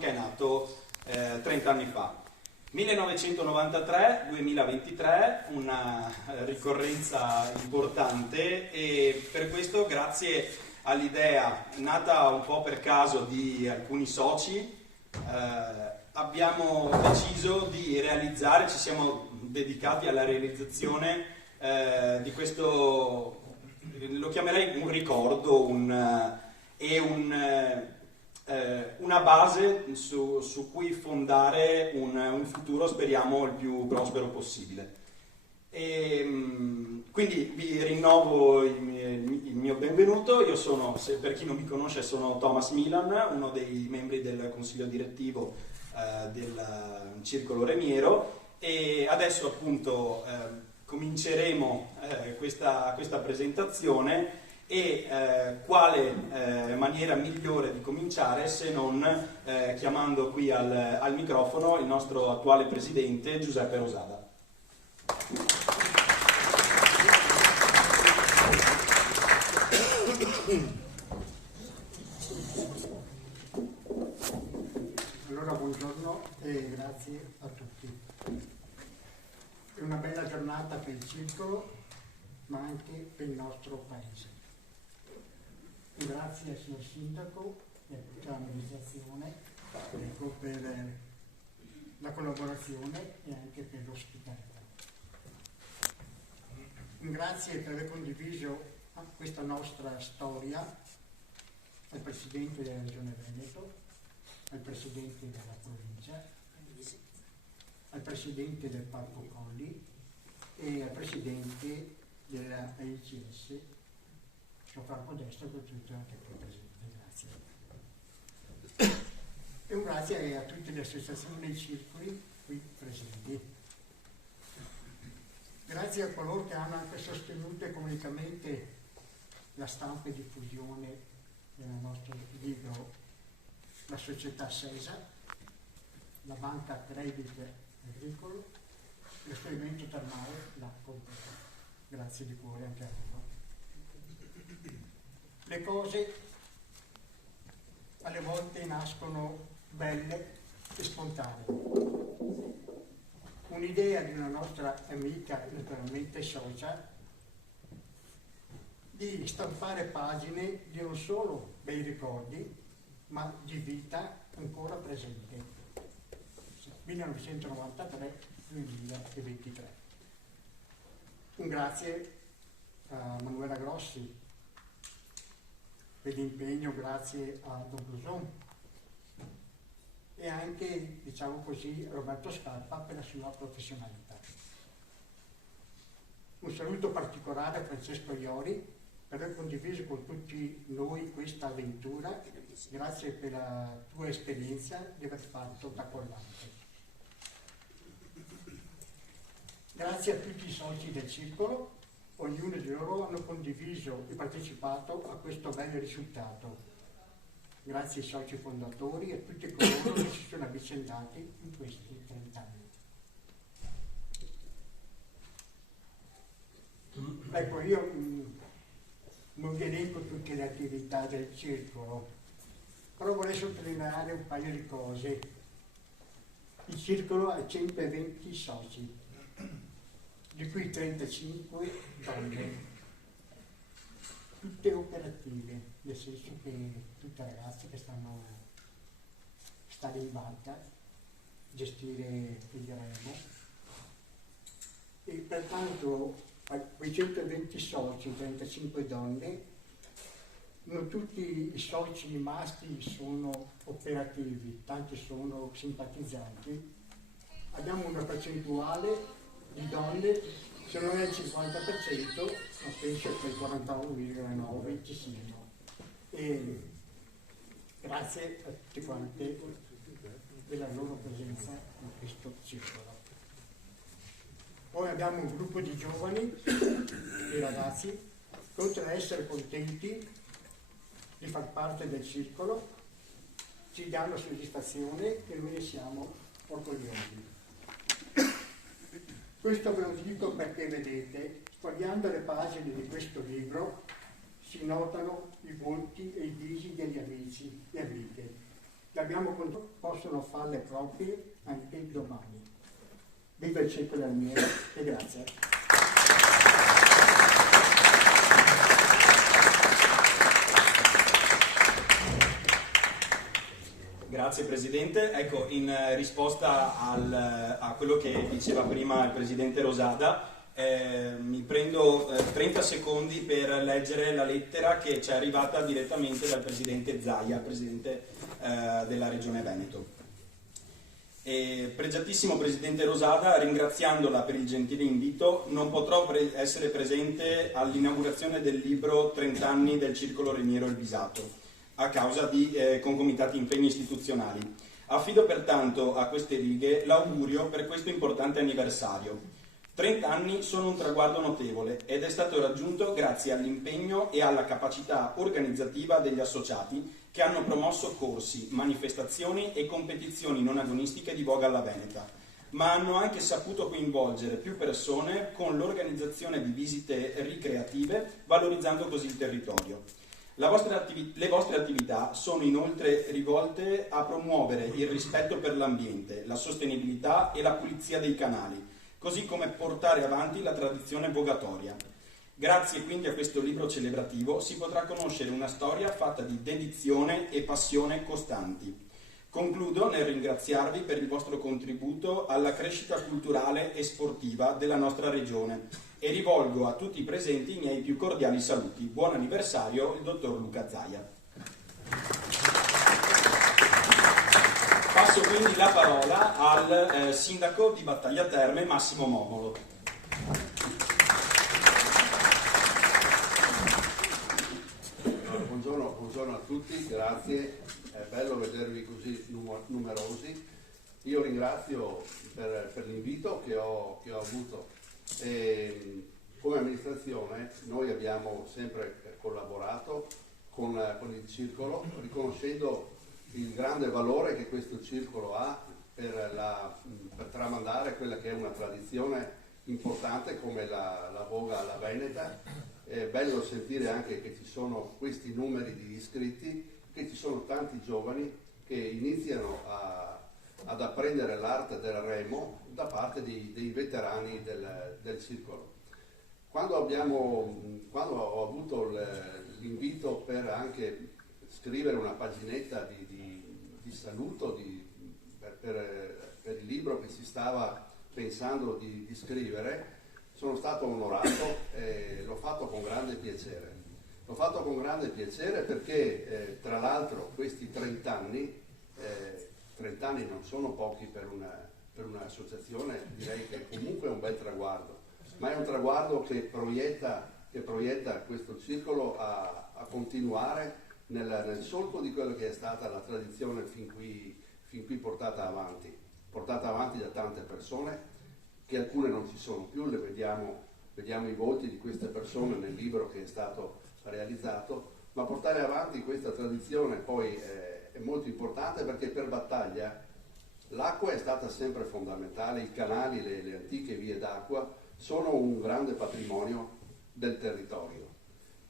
che è nato 30 anni fa. 1993-2023, una ricorrenza importante, e per questo, grazie all'idea nata un po' per caso di alcuni soci, abbiamo deciso di realizzare, ci siamo dedicati alla realizzazione di questo, lo chiamerei un ricordo, una base su cui fondare un futuro, speriamo, il più prospero possibile. Quindi vi rinnovo il mio benvenuto. Io sono, per chi non mi conosce, sono Thomas Milan, uno dei membri del consiglio direttivo del Circolo Remiero, e adesso appunto cominceremo questa presentazione. E quale maniera migliore di cominciare se non chiamando qui al microfono il nostro attuale presidente Giuseppe Rosada. Allora, buongiorno e grazie a tutti. È una bella giornata per il circolo, ma anche per il nostro paese. Grazie al signor Sindaco e a tutta l'amministrazione per la collaborazione e anche per l'ospitalità. Grazie per aver condiviso questa nostra storia al Presidente della Regione Veneto, al Presidente della Provincia, al Presidente del Parco Colli e al Presidente della AICS, Franco Destro, per tutto anche qui presente. Grazie. E un grazie a tutte le associazioni dei circoli qui presenti. Grazie a coloro che hanno anche sostenuto economicamente la stampa e diffusione del nostro libro, la società SESA, la banca Credit Agricolo, l'esperimento termale, la Colpeta. Grazie di cuore anche a loro. Le cose alle volte nascono belle e spontanee. Un'idea di una nostra amica, naturalmente socia, di stampare pagine di non solo bei ricordi, ma di ancora presente. 1993-2023. Un grazie a Manuela Grossi per l'impegno, grazie a Don Bluson e anche, diciamo così, a Roberto Scarpa per la sua professionalità. Un saluto particolare a Francesco Iori per aver condiviso con tutti noi questa avventura. Grazie per la tua esperienza di aver fatto da collante. Grazie a tutti i soci del circolo, ognuno di loro hanno condiviso e partecipato a questo bel risultato. Grazie ai soci fondatori e a tutti coloro che si sono avvicendati in questi 30 anni. Ecco, io non vi elenco tutte le attività del circolo, però vorrei sottolineare un paio di cose. Il circolo ha 120 soci, di cui 35 donne, tutte operative, nel senso che tutte ragazze che stanno stare in barca, gestire il remo, e pertanto quei 120 soci, 35 donne, non tutti i soci maschi sono operativi, tanti sono simpatizzanti. Abbiamo una percentuale di donne, se non è il 50%, ma penso che il 49,9% ci siano. E grazie a tutti quanti della loro presenza in questo circolo. Poi abbiamo un gruppo di giovani e ragazzi che, oltre ad essere contenti di far parte del circolo, ci danno soddisfazione e noi ne siamo orgogliosi. Questo ve lo dico perché, vedete, sfogliando le pagine di questo libro si notano i volti e i visi degli amici e amiche. possono farle proprie anche domani. Viva il Circolo Remiero e grazie. Grazie Presidente. Ecco, in risposta a quello che diceva prima il Presidente Rosada, mi prendo 30 secondi per leggere la lettera che ci è arrivata direttamente dal Presidente Zaia, Presidente della Regione Veneto. Pregiatissimo Presidente Rosada, ringraziandola per il gentile invito, non potrò essere presente all'inaugurazione del libro 30 anni del Circolo Remiero Il Bisato, a causa di concomitati impegni istituzionali. Affido pertanto a queste righe l'augurio per questo importante anniversario. 30 anni sono un traguardo notevole ed è stato raggiunto grazie all'impegno e alla capacità organizzativa degli associati che hanno promosso corsi, manifestazioni e competizioni non agonistiche di voga alla Veneta, ma hanno anche saputo coinvolgere più persone con l'organizzazione di visite ricreative, valorizzando così il territorio. Le vostre attività sono inoltre rivolte a promuovere il rispetto per l'ambiente, la sostenibilità e la pulizia dei canali, così come portare avanti la tradizione vogatoria. Grazie quindi a questo libro celebrativo si potrà conoscere una storia fatta di dedizione e passione costanti. Concludo nel ringraziarvi per il vostro contributo alla crescita culturale e sportiva della nostra regione e rivolgo a tutti i presenti i miei più cordiali saluti. Buon anniversario, il dottor Luca Zaia. Passo quindi la parola al sindaco di Battaglia Terme, Massimo Momolo. Buongiorno a tutti, grazie, è bello vedervi così numerosi. Io ringrazio per l'invito che ho avuto. Come amministrazione noi abbiamo sempre collaborato con il circolo, riconoscendo il grande valore che questo circolo ha per tramandare quella che è una tradizione importante come la voga alla Veneta. È bello sentire anche che ci sono questi numeri di iscritti, che ci sono tanti giovani che iniziano ad apprendere l'arte del remo da parte dei veterani del circolo. Quando ho avuto l'invito per anche scrivere una paginetta di saluto per il libro che si stava pensando di scrivere, sono stato onorato e l'ho fatto con grande piacere. L'ho fatto con grande piacere perché tra l'altro questi 30 anni non sono pochi per un'associazione, direi che comunque è un bel traguardo, ma è un traguardo che proietta questo circolo a continuare nel solco di quello che è stata la tradizione fin qui portata avanti da tante persone, che alcune non ci sono più, le vediamo i volti di queste persone nel libro che è stato realizzato, ma portare avanti questa tradizione poi è molto importante perché per Battaglia l'acqua è stata sempre fondamentale, i canali, le antiche vie d'acqua sono un grande patrimonio del territorio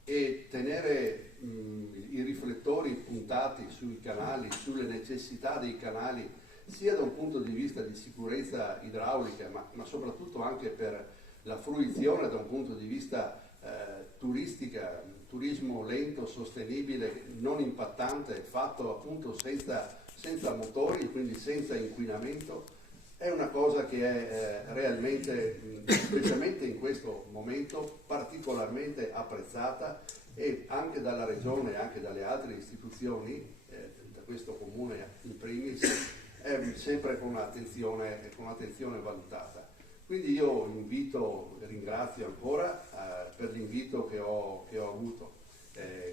e tenere i riflettori puntati sui canali, sulle necessità dei canali, sia da un punto di vista di sicurezza idraulica, ma soprattutto anche per la fruizione da un punto di vista turistica, turismo lento, sostenibile, non impattante, fatto appunto senza motori, quindi senza inquinamento, è una cosa che è realmente, specialmente in questo momento, particolarmente apprezzata e anche dalla Regione e anche dalle altre istituzioni, da questo Comune in primis, è sempre con attenzione valutata. Quindi io ringrazio ancora per l'invito che ho avuto.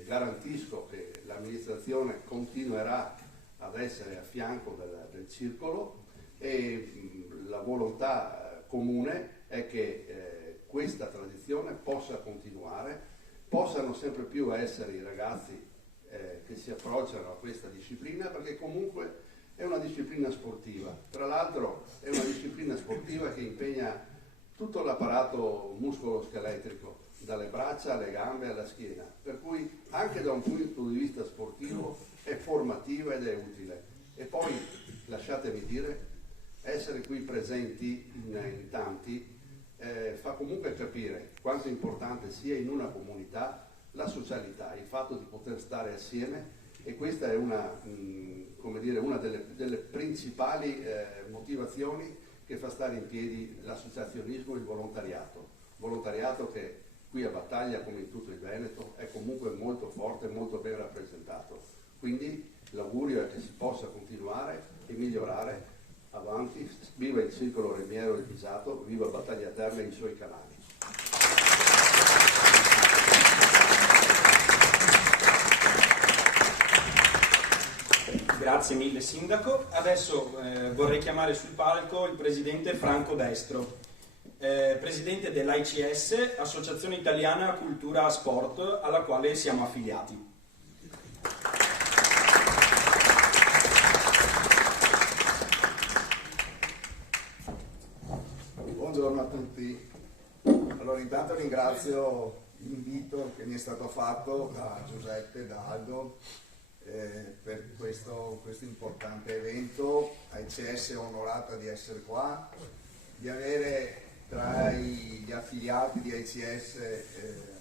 Garantisco che l'amministrazione continuerà ad essere a fianco del circolo e la volontà comune è che questa tradizione possa continuare, possano sempre più essere i ragazzi che si approcciano a questa disciplina, perché comunque è una disciplina sportiva. Tra l'altro è una disciplina sportiva che impegna tutto l'apparato muscolo-scheletrico, dalle braccia alle gambe alla schiena, per cui anche da un punto di vista sportivo è formativa ed è utile. E poi, lasciatemi dire, essere qui presenti in tanti fa comunque capire quanto importante sia in una comunità la socialità, il fatto di poter stare assieme, e questa è una, come dire, una delle principali motivazioni che fa stare in piedi l'associazionismo e il volontariato che qui a Battaglia, come in tutto il Veneto, è comunque molto forte e molto ben rappresentato. Quindi l'augurio è che si possa continuare e migliorare avanti. Viva il Circolo Remiero del Bisato, viva Battaglia Terme e i suoi canali. Grazie mille Sindaco. Adesso vorrei chiamare sul palco il Presidente Franco Destro, Presidente dell'AICS, Associazione Italiana Cultura Sport, alla quale siamo affiliati. Buongiorno a tutti. Allora, intanto ringrazio l'invito che mi è stato fatto da Giuseppe, da Aldo, per questo importante evento. AICS è onorata di essere qua, di avere tra gli affiliati di AICS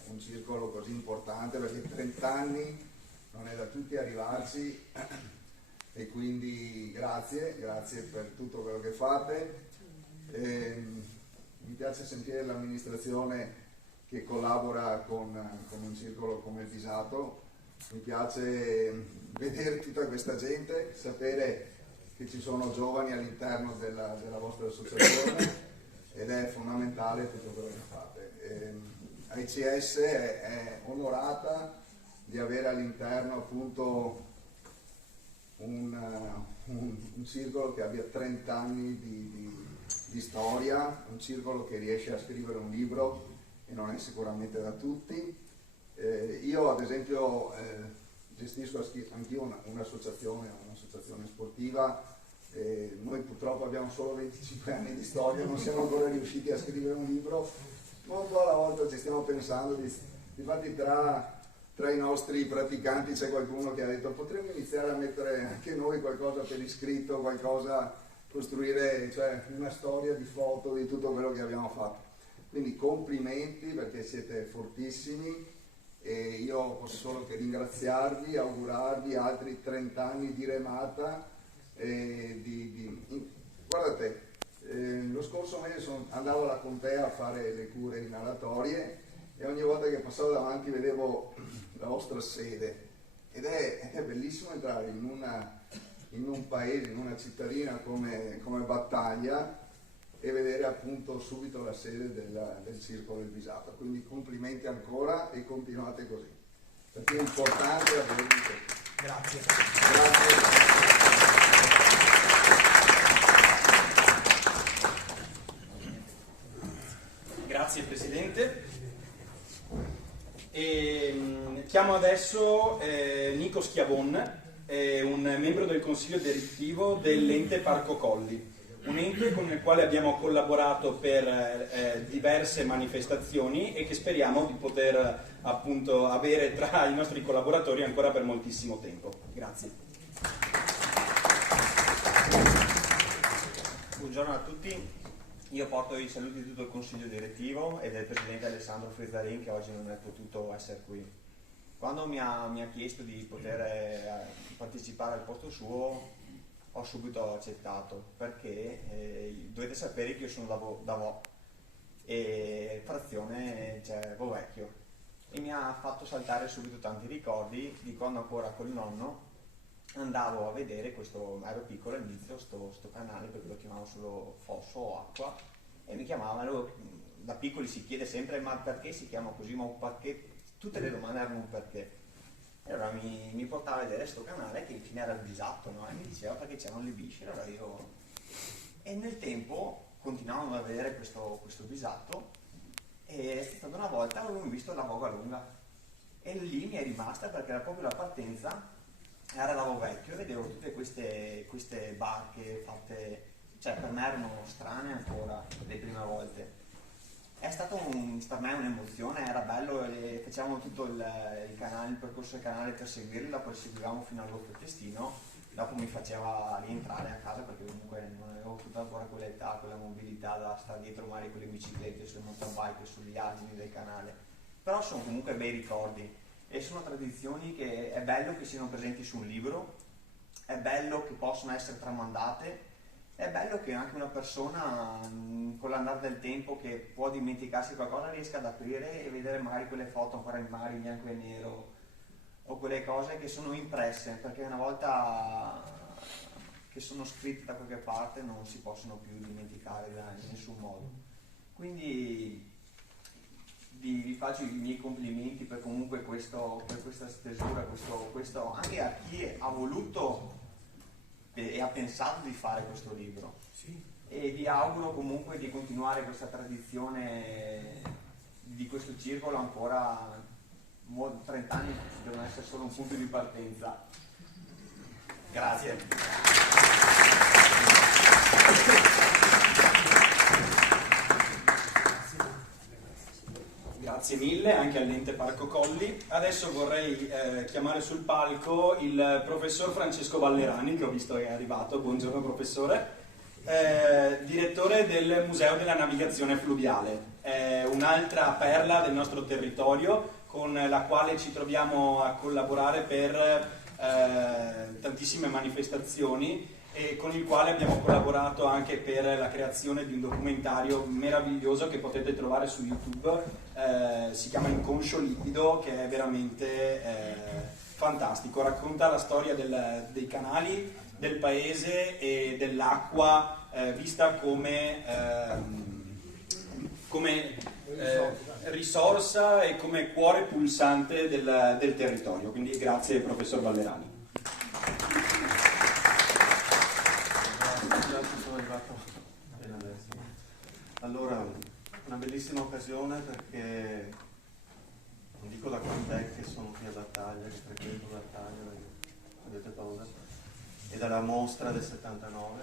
un circolo così importante, perché 30 anni non è da tutti arrivarci, e quindi grazie per tutto quello che fate. Mi piace sentire l'amministrazione che collabora con un circolo come il Bisato, mi piace vedere tutta questa gente, sapere che ci sono giovani all'interno della vostra associazione, ed è fondamentale tutto quello che fate. AICS è onorata di avere all'interno appunto un circolo che abbia 30 anni di storia, un circolo che riesce a scrivere un libro, e non è sicuramente da tutti. Io ad esempio gestisco anch'io un'associazione sportiva. Noi purtroppo abbiamo solo 25 anni di storia, non siamo ancora riusciti a scrivere un libro, ma un po' alla volta ci stiamo pensando. Infatti tra i nostri praticanti c'è qualcuno che ha detto: potremmo iniziare a mettere anche noi qualcosa per iscritto, qualcosa, costruire, cioè una storia di foto di tutto quello che abbiamo fatto. Quindi complimenti, perché siete fortissimi, e io posso solo che ringraziarvi, augurarvi altri 30 anni di remata. Guardate, lo scorso mese andavo alla Contea a fare le cure inalatorie, e ogni volta che passavo davanti vedevo la vostra sede, ed è bellissimo entrare in un paese, in una cittadina come Battaglia, e vedere appunto subito la sede del Circolo del Bisato. Quindi complimenti ancora, e continuate così, perché è importante avere. Grazie. Grazie Presidente. Chiamo adesso Nico Schiavon, un membro del Consiglio direttivo dell'ente Parco Colli, un ente con il quale abbiamo collaborato per diverse manifestazioni e che speriamo di poter appunto avere tra i nostri collaboratori ancora per moltissimo tempo. Grazie. Buongiorno a tutti, io porto i saluti di tutto il Consiglio direttivo e del Presidente Alessandro Frizzarin, che oggi non è potuto essere qui. Quando mi ha chiesto di poter partecipare al posto suo, ho subito accettato, perché dovete sapere che io sono da Vo, e frazione Vovecchio, e mi ha fatto saltare subito tanti ricordi di quando ancora col nonno andavo a vedere ero piccolo all'inizio, sto canale, perché lo chiamavo solo fosso o acqua, e mi chiamavano. Da piccoli si chiede sempre: ma perché si chiama così, ma perché? Tutte le domande erano un perché. E allora mi portava a vedere questo canale, che infine era il Bisato, no? E mi diceva perché c'erano le bisce. Allora e nel tempo continuavamo a vedere questo Bisato, e è stata una volta avevo visto la Voga Lunga, e lì mi è rimasta, perché era proprio la partenza, era Lavo Vecchio, e vedevo tutte queste barche fatte, cioè per me erano strane ancora le prime volte. È stato per me un'emozione, era bello, facevamo tutto il percorso del canale per seguirla, poi seguivamo fino al vostro testino, dopo mi faceva rientrare a casa, perché comunque non avevo tutta ancora quell'età, quella mobilità da stare dietro magari con le biciclette, sulle motorbike, sugli asini del canale. Però sono comunque bei ricordi e sono tradizioni che è bello che siano presenti su un libro, è bello che possano essere tramandate, è bello che anche una persona con l'andare del tempo che può dimenticarsi qualcosa riesca ad aprire e vedere magari quelle foto ancora in bianco e nero o quelle cose che sono impresse, perché una volta che sono scritte da qualche parte non si possono più dimenticare in nessun modo. Quindi vi faccio i miei complimenti per comunque per questa stesura, questo anche a chi ha voluto e ha pensato di fare questo libro. Sì. E vi auguro comunque di continuare questa tradizione di questo circolo ancora. 30 anni devono essere solo un punto di partenza. Grazie. Grazie mille anche all'Ente Parco Colli. Adesso vorrei chiamare sul palco il professor Francesco Ballerani, che ho visto che è arrivato. Buongiorno professore. Direttore del Museo della Navigazione Fluviale, un'altra perla del nostro territorio con la quale ci troviamo a collaborare per tantissime manifestazioni e con il quale abbiamo collaborato anche per la creazione di un documentario meraviglioso che potete trovare su YouTube, si chiama Inconscio Liquido, che è veramente fantastico, racconta la storia dei canali, del paese e dell'acqua vista come risorsa e come cuore pulsante del territorio. Quindi grazie professor Ballerani. Sono arrivato appena adesso. Allora, una bellissima occasione perché non dico da quant'è che sono qui a Battaglia, che frequento Battaglia, perché avete paura, e dalla mostra del 79,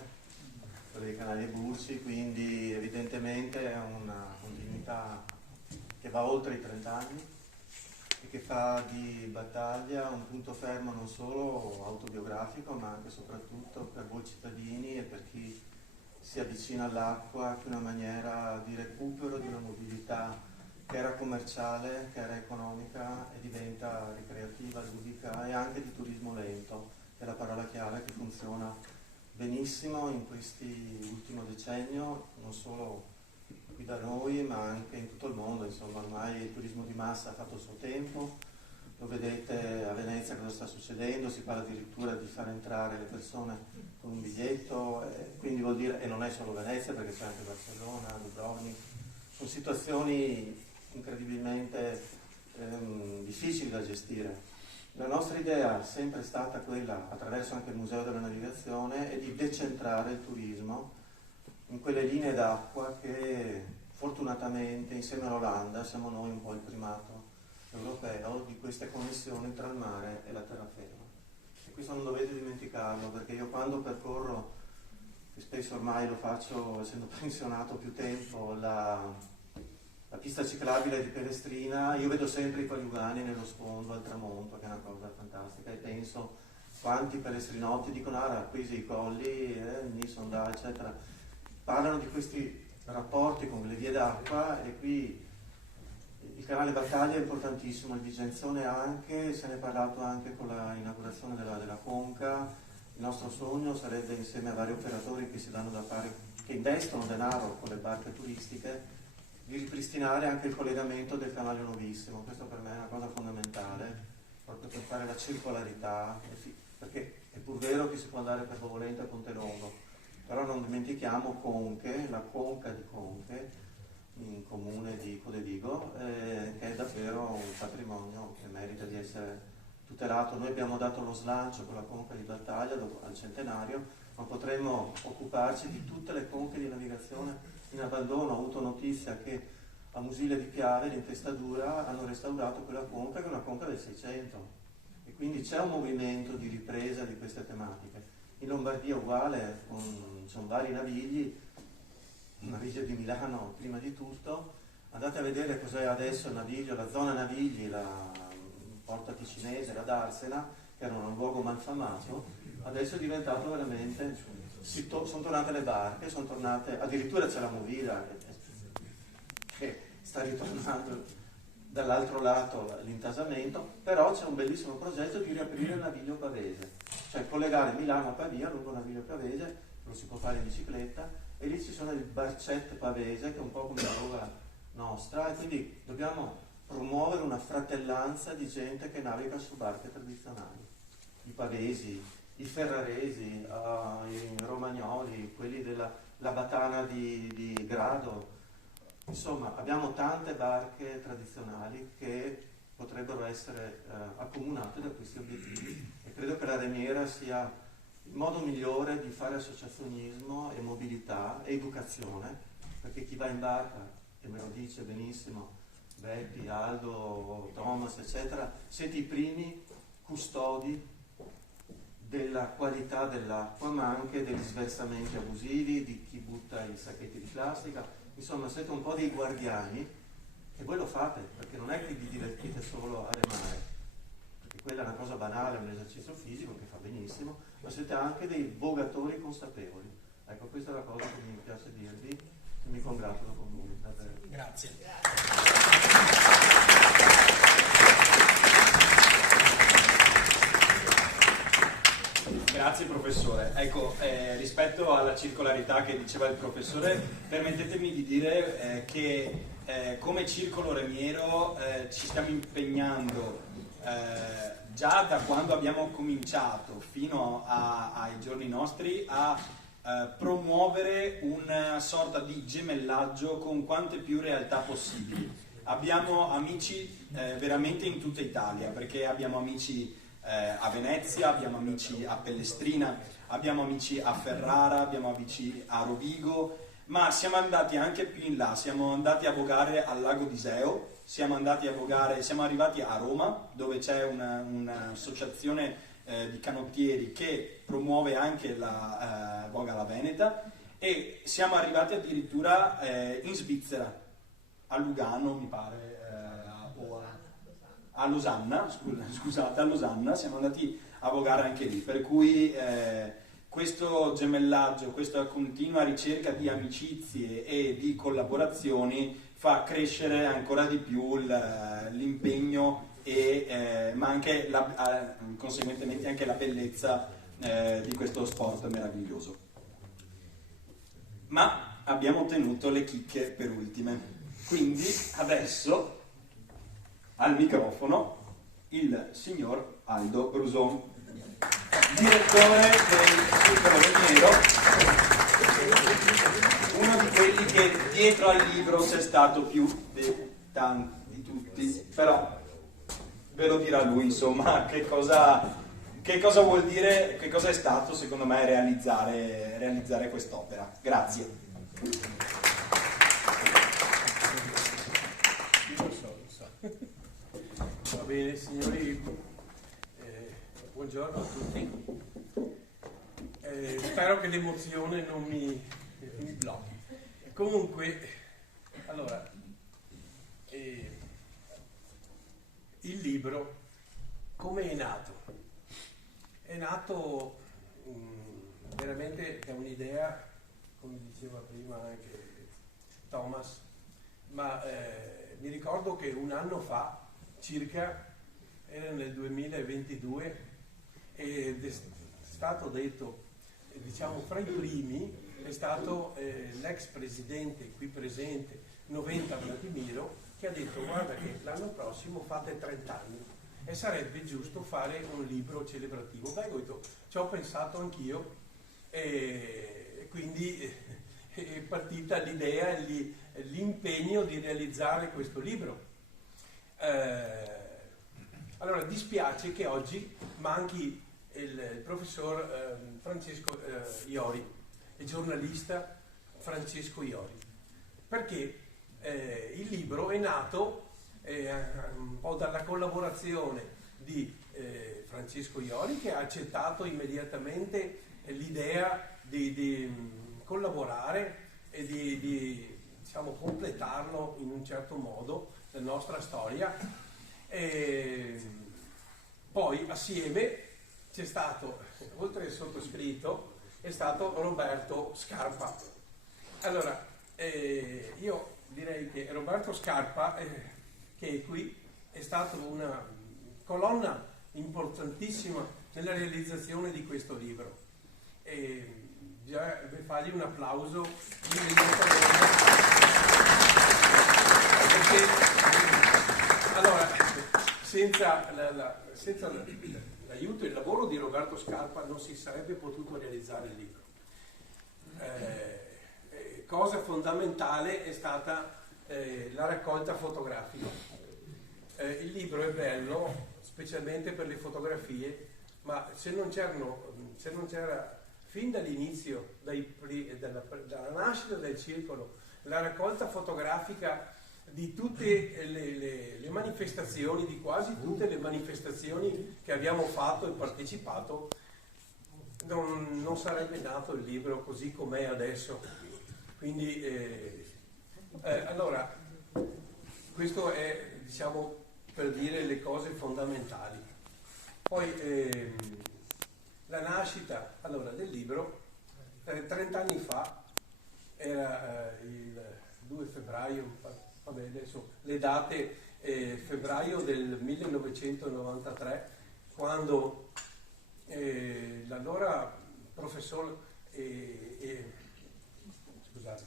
quella dei Canali Bursi, quindi evidentemente è una continuità che va oltre i 30 anni e che fa di Battaglia un punto fermo non solo autobiografico ma anche e soprattutto per voi cittadini e per chi si avvicina all'acqua, anche una maniera di recupero di una mobilità che era commerciale, che era economica e diventa ricreativa, ludica e anche di turismo lento, che è la parola chiave che funziona benissimo in questi ultimo decennio, non solo qui da noi ma anche in tutto il mondo. Insomma, ormai il turismo di massa ha fatto il suo tempo, lo vedete a Venezia cosa sta succedendo, si parla addirittura di far entrare le persone con un biglietto, quindi vuol dire, e non è solo Venezia perché c'è anche Barcellona, Dubrovnik, sono situazioni incredibilmente difficili da gestire. La nostra idea è sempre stata quella, attraverso anche il Museo della Navigazione, è di decentrare il turismo in quelle linee d'acqua che fortunatamente insieme all'Olanda siamo noi un po' il primato europeo di queste connessioni tra il mare e la terraferma. E questo non dovete dimenticarlo, perché io quando percorro, e spesso ormai lo faccio essendo pensionato più tempo, la pista ciclabile di Pelestrina, io vedo sempre i paliugani nello sfondo al tramonto, che è una cosa fantastica, e penso quanti pelestrinotti dicono qui i colli, Nisonda, eccetera, parlano di questi rapporti con le vie d'acqua, e qui il canale Battaglia è importantissimo, il Vigenzone anche, se ne è parlato anche con l'inaugurazione della conca. Il nostro sogno sarebbe, insieme a vari operatori che si danno da fare, che investono denaro con le barche turistiche, di ripristinare anche il collegamento del canale nuovissimo. Questo per me è una cosa fondamentale, proprio per fare la circolarità, perché è pur vero che si può andare per Bovolente a Pontelongo, però non dimentichiamo Conche, la conca di Conche, in comune di Codedigo, che è davvero un patrimonio che merita di essere tutelato. Noi abbiamo dato lo slancio con la conca di Battaglia al centenario, ma potremmo occuparci di tutte le conche di navigazione in abbandono. Ho avuto notizia che a Musile di Piave, l'Intestadura, hanno restaurato quella conca, che è una conca del 600, e quindi c'è un movimento di ripresa di queste tematiche. In Lombardia uguale, sono vari navigli, Navigli di Milano prima di tutto. Andate a vedere cos'è adesso il Naviglio, la zona Navigli, la Porta Ticinese, la Darsena, che che erano un luogo malfamato, adesso è diventato veramente, sono tornate le barche, sono tornate, addirittura c'è la Movida che sta ritornando dall'altro lato l'intasamento, però c'è un bellissimo progetto di riaprire il Naviglio Pavese, cioè collegare Milano a Pavia lungo il Naviglio Pavese, lo si può fare in bicicletta, e lì ci sono il Barcette Pavese, che è un po' come la ruga nostra, e quindi dobbiamo promuovere una fratellanza di gente che naviga su barche tradizionali, i pavesi, i ferraresi, i romagnoli, quelli della Batana di Grado. Insomma, abbiamo tante barche tradizionali che potrebbero essere accomunate da questi obiettivi, e credo che la Remiera sia il modo migliore di fare associazionismo e mobilità e educazione, perché chi va in barca, e me lo dice benissimo Beppi, Aldo, Thomas, eccetera, siete i primi custodi della qualità dell'acqua, ma anche degli sversamenti abusivi, di chi butta i sacchetti di plastica. Insomma, siete un po' dei guardiani, e voi lo fate, perché non è che vi divertite solo a remare, perché quella è una cosa banale, un esercizio fisico che fa benissimo, ma siete anche dei vogatori consapevoli. Ecco, questa è la cosa che mi piace dirvi, e mi congratulo con voi, davvero. Grazie. Grazie professore. Ecco, rispetto alla circolarità che diceva il professore, permettetemi di dire che come Circolo Remiero ci stiamo impegnando già da quando abbiamo cominciato fino ai giorni nostri a promuovere una sorta di gemellaggio con quante più realtà possibili. Abbiamo amici veramente in tutta Italia, perché abbiamo amici a Venezia, abbiamo amici a Pellestrina, abbiamo amici a Ferrara, abbiamo amici a Rovigo, ma siamo andati anche più in là, siamo andati a vogare al lago d'Iseo, siamo arrivati a Roma, dove c'è un'associazione di canottieri che promuove anche la voga alla Veneta, e siamo arrivati addirittura in Svizzera, a Lugano mi pare, a Losanna, scusate, a Losanna, siamo andati a vogare anche lì, per cui questo gemellaggio, questa continua ricerca di amicizie e di collaborazioni fa crescere ancora di più l'impegno ma anche conseguentemente anche la bellezza di questo sport meraviglioso. Ma abbiamo tenuto le chicche per ultime, quindi adesso al microfono il signor Aldo Bruson, direttore del Circolo Remiero, uno di quelli che dietro al libro c'è stato più di tutti, però ve lo dirà lui, insomma, che cosa vuol dire, che cosa è stato secondo me realizzare quest'opera. Grazie. Va bene, signori, buongiorno a tutti. Spero che l'emozione non mi blocchi. Comunque, allora, il libro come è nato? È nato veramente da un'idea, come diceva prima anche Thomas, ma mi ricordo che un anno fa circa, era nel 2022, ed è stato detto, diciamo fra i primi, è stato l'ex presidente qui presente, Noventa Vladimiro, che ha detto: guarda che l'anno prossimo fate 30 anni e sarebbe giusto fare un libro celebrativo. Beh, ci ho pensato anch'io, e quindi è partita l'idea e l'impegno di realizzare questo libro. Allora dispiace che oggi manchi il professor Francesco Iori, il giornalista Francesco Iori, perché il libro è nato un po' dalla collaborazione di Francesco Iori, che ha accettato immediatamente l'idea di collaborare e di diciamo, completarlo in un certo modo la nostra storia. E poi assieme c'è stato, oltre al sottoscritto, è stato Roberto Scarpa. Allora, io direi che Roberto Scarpa, che è qui, è stato una colonna importantissima nella realizzazione di questo libro. E bisogna fargli un applauso immediatamente. Perché, allora, senza l'aiuto e il lavoro di Roberto Scarpa non si sarebbe potuto realizzare il libro. Cosa fondamentale è stata la raccolta fotografica. Il libro è bello, specialmente per le fotografie, ma se non c'era fin dall'inizio, dalla nascita del circolo, la raccolta fotografica di tutte le manifestazioni, di quasi tutte le manifestazioni che abbiamo fatto e partecipato, non sarebbe nato il libro così com'è adesso. Quindi, allora, questo è, diciamo, per dire le cose fondamentali. Poi la nascita del libro, 30 anni fa, era il 2 febbraio, vabbè, adesso le date, febbraio del 1993, quando l'allora professor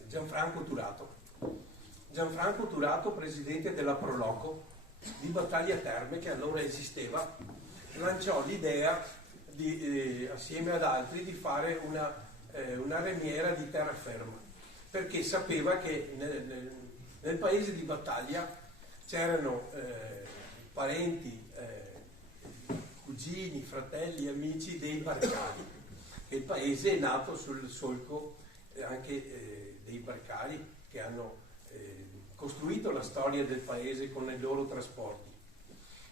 Gianfranco Turato, presidente della Proloco di Battaglia Terme, che allora esisteva, lanciò l'idea assieme ad altri di fare una remiera di terraferma, perché sapeva che nel paese di Battaglia c'erano parenti, cugini, fratelli, amici dei Barcari, che il paese è nato sul solco anche dei Barcari, che hanno costruito la storia del paese con i loro trasporti.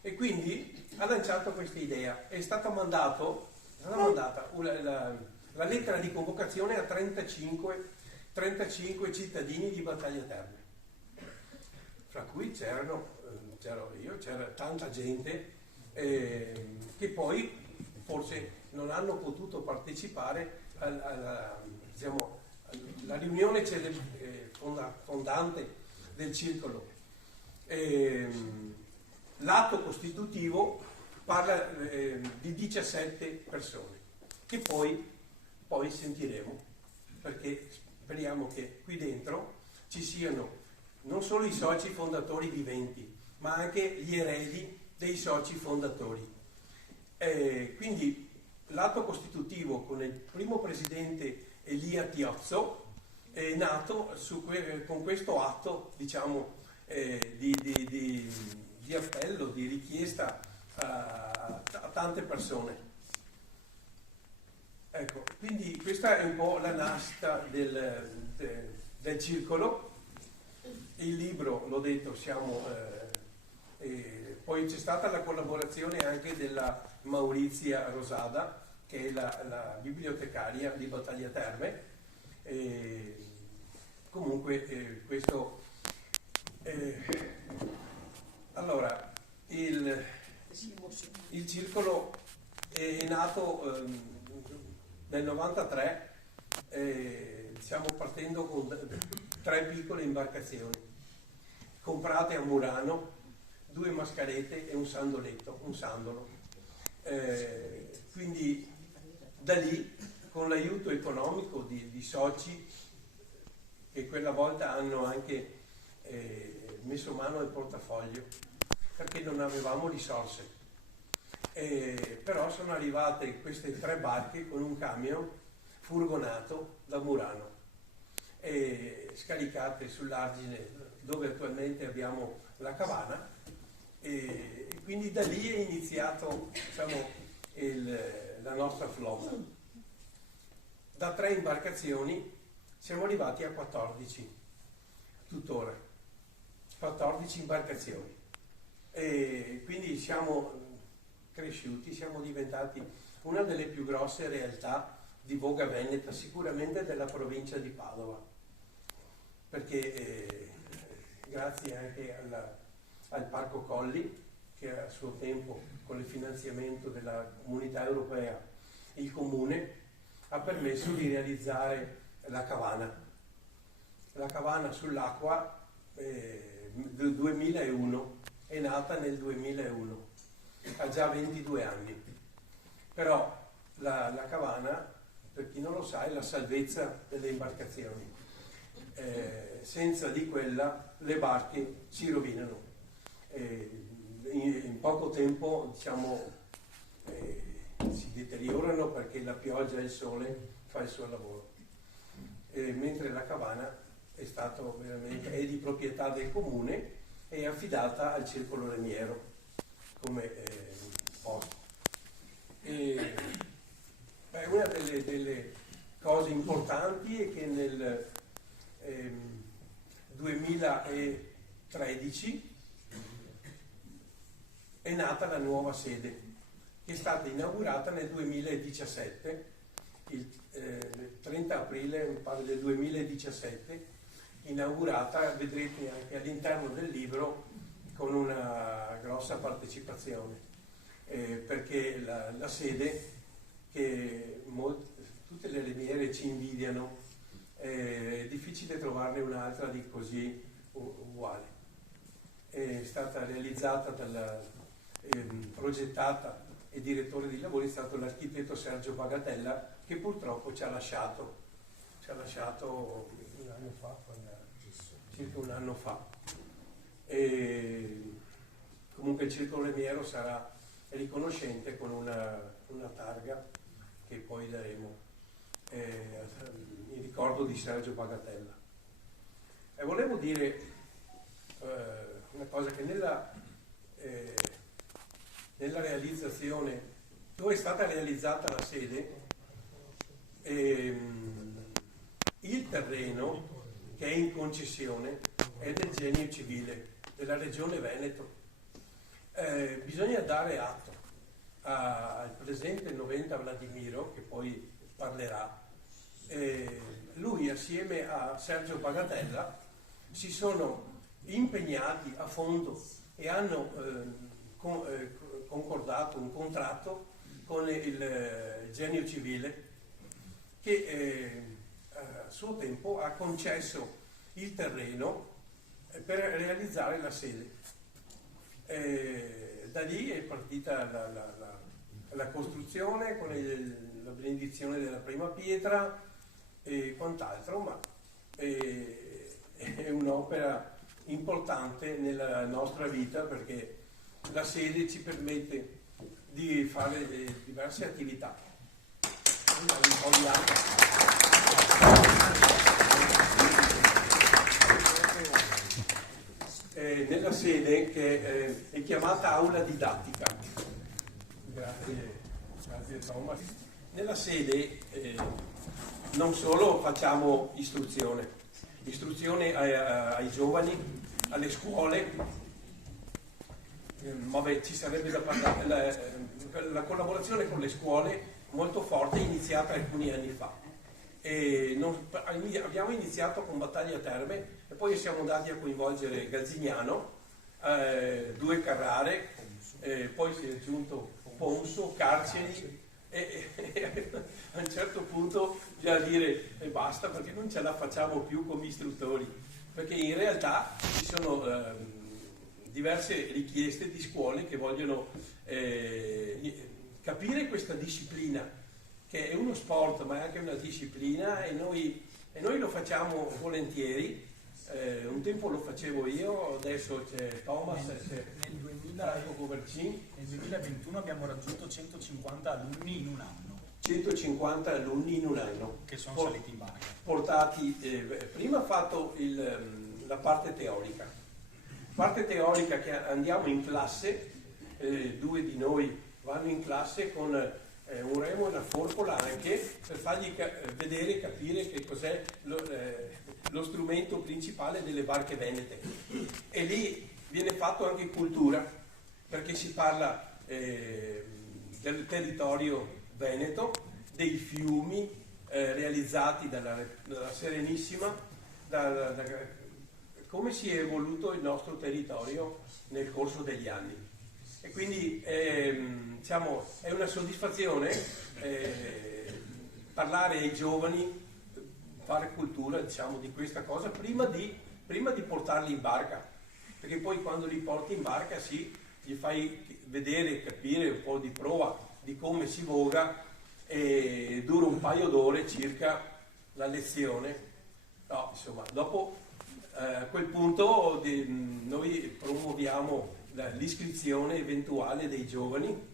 E quindi ha lanciato questa idea. È stata mandata la lettera di convocazione a 35 cittadini di Battaglia Terme, fra cui c'ero io, c'era tanta gente che poi forse non hanno potuto partecipare alla riunione fondante del circolo. L'atto costitutivo parla di 17 persone, che poi sentiremo, perché speriamo che qui dentro ci siano non solo i soci fondatori viventi, ma anche gli eredi dei soci fondatori. Quindi l'atto costitutivo con il primo presidente Elia Tiozzo è nato con questo atto, diciamo, di appello, di richiesta a tante persone. Ecco, quindi questa è un po' la nascita del circolo. Il libro, l'ho detto, poi c'è stata la collaborazione anche della Maurizia Rosada, che è la bibliotecaria di Battaglia Terme. Comunque questo allora il circolo è nato nel 93, stiamo partendo con 3 piccole imbarcazioni comprate a Murano, 2 mascarette e un sandolo. Quindi da lì, con l'aiuto economico di soci che quella volta hanno anche messo mano al portafoglio, perché non avevamo risorse, però sono arrivate queste 3 barche con un camion furgonato da Murano e scaricate sull'argine dove attualmente abbiamo la cabana, e quindi da lì è iniziato, diciamo, la nostra flotta. Da 3 imbarcazioni siamo arrivati a 14 tuttora, 14 imbarcazioni, e quindi siamo cresciuti, siamo diventati una delle più grosse realtà di voga veneta, sicuramente della provincia di Padova, perché grazie anche al Parco Colli che a suo tempo con il finanziamento della comunità europea il comune ha permesso di realizzare la cabana sull'acqua del 2001, è nata nel 2001, ha già 22 anni, però la cabana, per chi non lo sa, è la salvezza delle imbarcazioni. Senza di quella le barche si rovinano. In poco tempo, diciamo, si deteriorano perché la pioggia e il sole fa il suo lavoro. Mentre la cabana è di proprietà del comune e è affidata al Circolo Remiero come posto. Una delle cose importanti è che nel 2013 è nata la nuova sede, che è stata inaugurata nel 2017, il 30 aprile mi pare del 2017, inaugurata, vedrete anche all'interno del libro, con una grossa partecipazione, perché la sede, che tutte le lemiere ci invidiano, è difficile trovarne un'altra di così uguale. È stata realizzata progettata e direttore di lavori è stato l'architetto Sergio Bagatella, che purtroppo ci ha lasciato un anno fa, circa un anno fa. Comunque il Circolo Remiero sarà riconoscente con una targa che poi daremo in ricordo di Sergio Bagatella. E volevo dire una cosa, che nella realizzazione, dove è stata realizzata la sede, il terreno che è in concessione è del Genio Civile della Regione Veneto. Bisogna dare atto al presidente Noventa Vladimiro, che poi parlerà. Lui assieme a Sergio Bagatella si sono impegnati a fondo e hanno concordato un contratto con il Genio Civile, che a suo tempo ha concesso il terreno per realizzare la sede. Da lì è partita la costruzione con la benedizione della prima pietra e quant'altro, ma è un'opera importante nella nostra vita, perché la sede ci permette di fare diverse attività. Un po' di nella sede che è chiamata aula didattica. Grazie Thomas. Nella sede non solo facciamo istruzione ai giovani, alle scuole, ci sarebbe da parlare, la collaborazione con le scuole molto forte è iniziata alcuni anni fa. Abbiamo iniziato con Battaglia Terme e poi siamo andati a coinvolgere Galzignano, 2 Carrare, poi si è aggiunto Ponso, Carceri, e a un certo punto bisogna dire basta, perché non ce la facciamo più come istruttori, perché in realtà ci sono diverse richieste di scuole che vogliono capire questa disciplina, che è uno sport ma è anche una disciplina, e noi lo facciamo volentieri. Un tempo lo facevo io, adesso c'è Thomas, c'è nel 2021 abbiamo raggiunto 150 alunni in un anno. 150 alunni in un anno che sono saliti in barca. Portati, prima ha fatto la parte teorica che andiamo in classe, 2 di noi vanno in classe con un remo e una forcola, anche per fargli vedere e capire che cos'è lo strumento principale delle barche venete. E lì viene fatto anche cultura, perché si parla del territorio veneto, dei fiumi realizzati dalla Serenissima, come si è evoluto il nostro territorio nel corso degli anni. E quindi diciamo, è una soddisfazione parlare ai giovani, fare cultura, diciamo, di questa cosa prima di portarli in barca, perché poi quando li porti in barca gli fai vedere, capire un po' di prova di come si voga, e dura un paio d'ore circa la lezione. No, insomma, dopo a quel punto noi promuoviamo l'iscrizione eventuale dei giovani,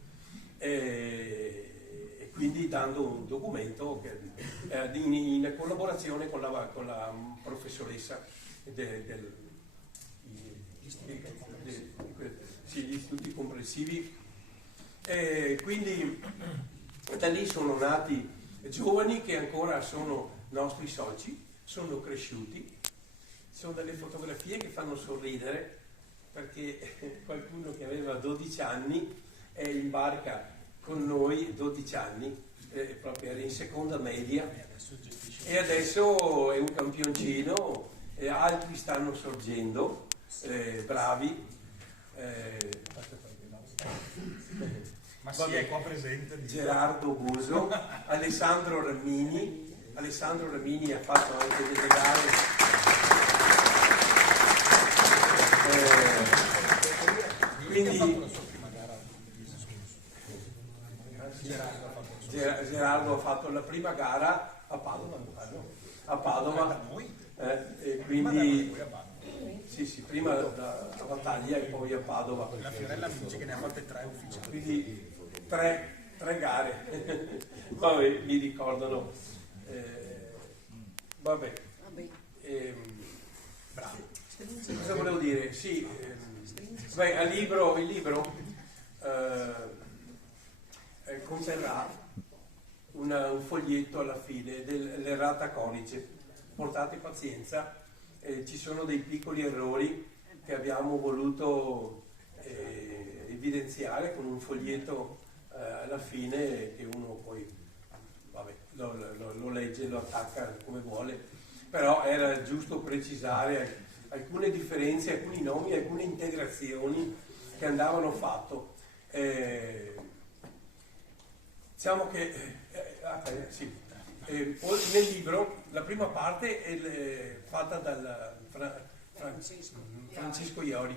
e quindi dando un documento in collaborazione con la professoressa gli istituti comprensivi. Quindi da lì sono nati giovani che ancora sono nostri soci, sono cresciuti. Sono delle fotografie che fanno sorridere, perché qualcuno che aveva 12 anni è in barca con noi, 12 anni, proprio era in seconda media, e adesso è un campioncino, e altri stanno sorgendo, bravi. Ma sì, è qua presente. Gerardo Buso, Alessandro Ramini ha fatto anche delle gare. Quindi Gerardo ha fatto la prima gara a Padova, e quindi sì, prima a Battaglia e poi a Padova. La Fiorella mi dice che ne ha fatte 3 ufficiali. Quindi tre gare. Vabbè, mi ricordano. Vabbè. Bravo. Cosa volevo dire? Sì, il libro conterrà un foglietto alla fine dell'errata conice. Portate pazienza, ci sono dei piccoli errori che abbiamo voluto evidenziare con un foglietto alla fine, che uno poi lo legge, lo attacca come vuole, però era giusto precisare alcune differenze, alcuni nomi, alcune integrazioni che andavano fatto. Diciamo che nel libro la prima parte è fatta dal Francesco Iori.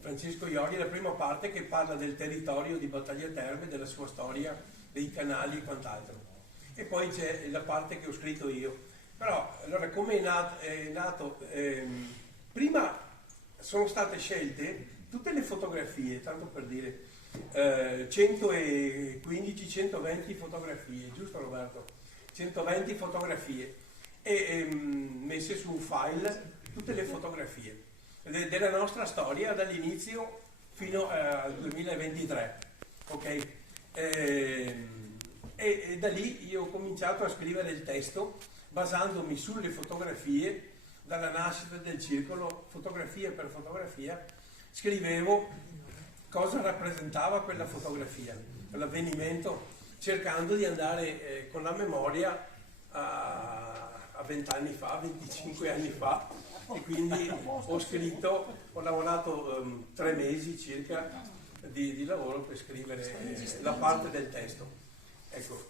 Francesco Iori è la prima parte che parla del territorio di Battaglia Terme, della sua storia, dei canali e quant'altro. E poi c'è la parte che ho scritto io. Però, allora, come è nato? Prima sono state scelte tutte le fotografie, tanto per dire, 115-120 fotografie, giusto Roberto? 120 fotografie, e messe su un file tutte le fotografie della nostra storia dall'inizio fino al 2023, ok? E da lì io ho cominciato a scrivere il testo basandomi sulle fotografie dalla nascita del circolo, fotografia per fotografia, scrivevo cosa rappresentava quella fotografia, quell'avvenimento, cercando di andare con la memoria a 20 anni fa, 25 anni fa, e quindi ho lavorato 3 mesi circa di lavoro per scrivere la parte del testo. Ecco,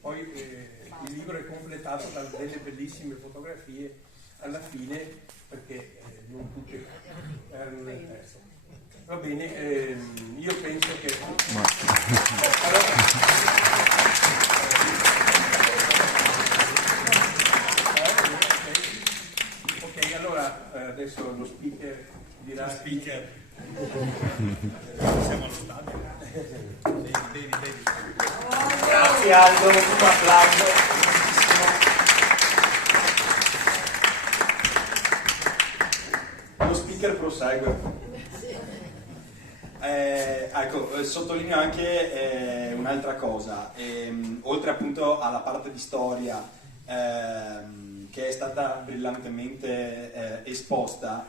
poi il libro è completato da delle bellissime fotografie alla fine, perché non tutte erano nel testo. Va bene, io penso che... Ok, allora adesso lo speaker dirà... Siamo allo stadio. Devi. Grazie Aldo, un applauso. Lo speaker prosegue. Ecco, sottolineo anche un'altra cosa, oltre appunto alla parte di storia che è stata brillantemente esposta,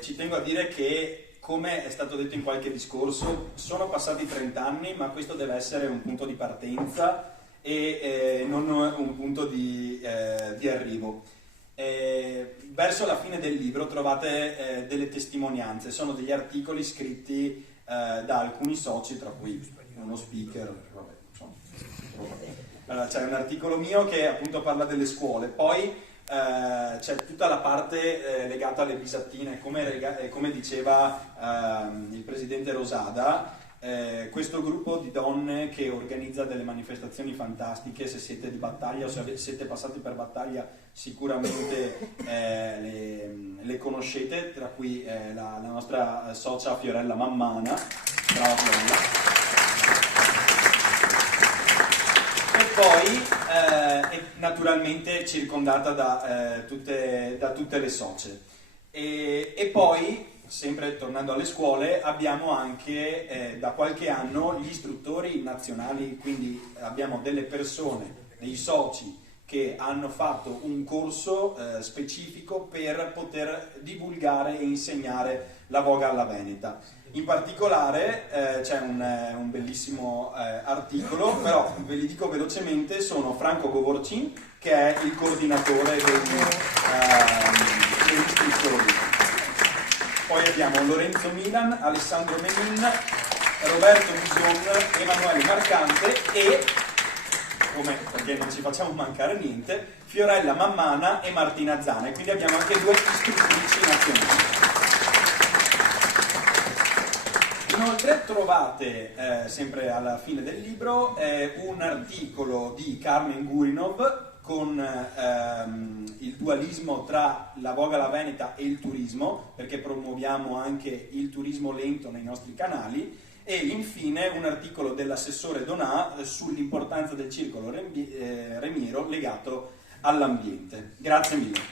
ci tengo a dire che, come è stato detto in qualche discorso, sono passati 30 anni, ma questo deve essere un punto di partenza e non un punto di arrivo. Verso la fine del libro trovate delle testimonianze, sono degli articoli scritti da alcuni soci, tra cui uno speaker, vabbè, insomma. C'è un articolo mio che appunto parla delle scuole, poi c'è tutta la parte legata alle bisattine, come diceva il presidente Rosada. Questo gruppo di donne che organizza delle manifestazioni fantastiche, se siete di Battaglia o se siete passati per Battaglia sicuramente le conoscete, tra cui la nostra socia Fiorella Mammana, brava Fiorella. E poi è naturalmente circondata da tutte le socie. E poi, sempre tornando alle scuole, abbiamo anche da qualche anno gli istruttori nazionali, quindi abbiamo delle persone, dei soci che hanno fatto un corso specifico per poter divulgare e insegnare la voga alla veneta. In particolare c'è un bellissimo articolo, però ve li dico velocemente. Sono Franco Govorcin, che è il coordinatore degli istruttori. Poi abbiamo Lorenzo Milan, Alessandro Menin, Roberto Bison, Emanuele Marcante e, perché non ci facciamo mancare niente, Fiorella Mammana e Martina Zana. E quindi abbiamo anche 2 istruttrici nazionali. Inoltre trovate, sempre alla fine del libro, un articolo di Carmen Gurinov con il dualismo tra la voga alla veneta e il turismo, perché promuoviamo anche il turismo lento nei nostri canali, e infine un articolo dell'assessore Donà sull'importanza del circolo Remiero legato all'ambiente. Grazie mille. La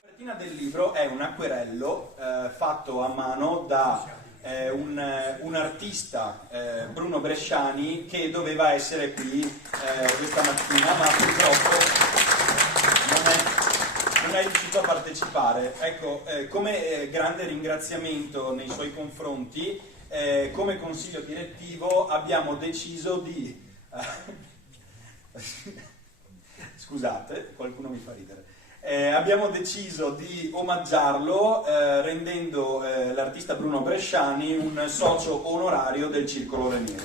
copertina del libro è un acquerello fatto a mano da un artista, Bruno Bresciani, che doveva essere qui questa mattina, ma purtroppo non è riuscito a partecipare. Ecco, come grande ringraziamento nei suoi confronti, come consiglio direttivo abbiamo deciso di scusate, qualcuno mi fa ridere. Abbiamo deciso di omaggiarlo rendendo l'artista Bruno Bresciani un socio onorario del Circolo Remiero.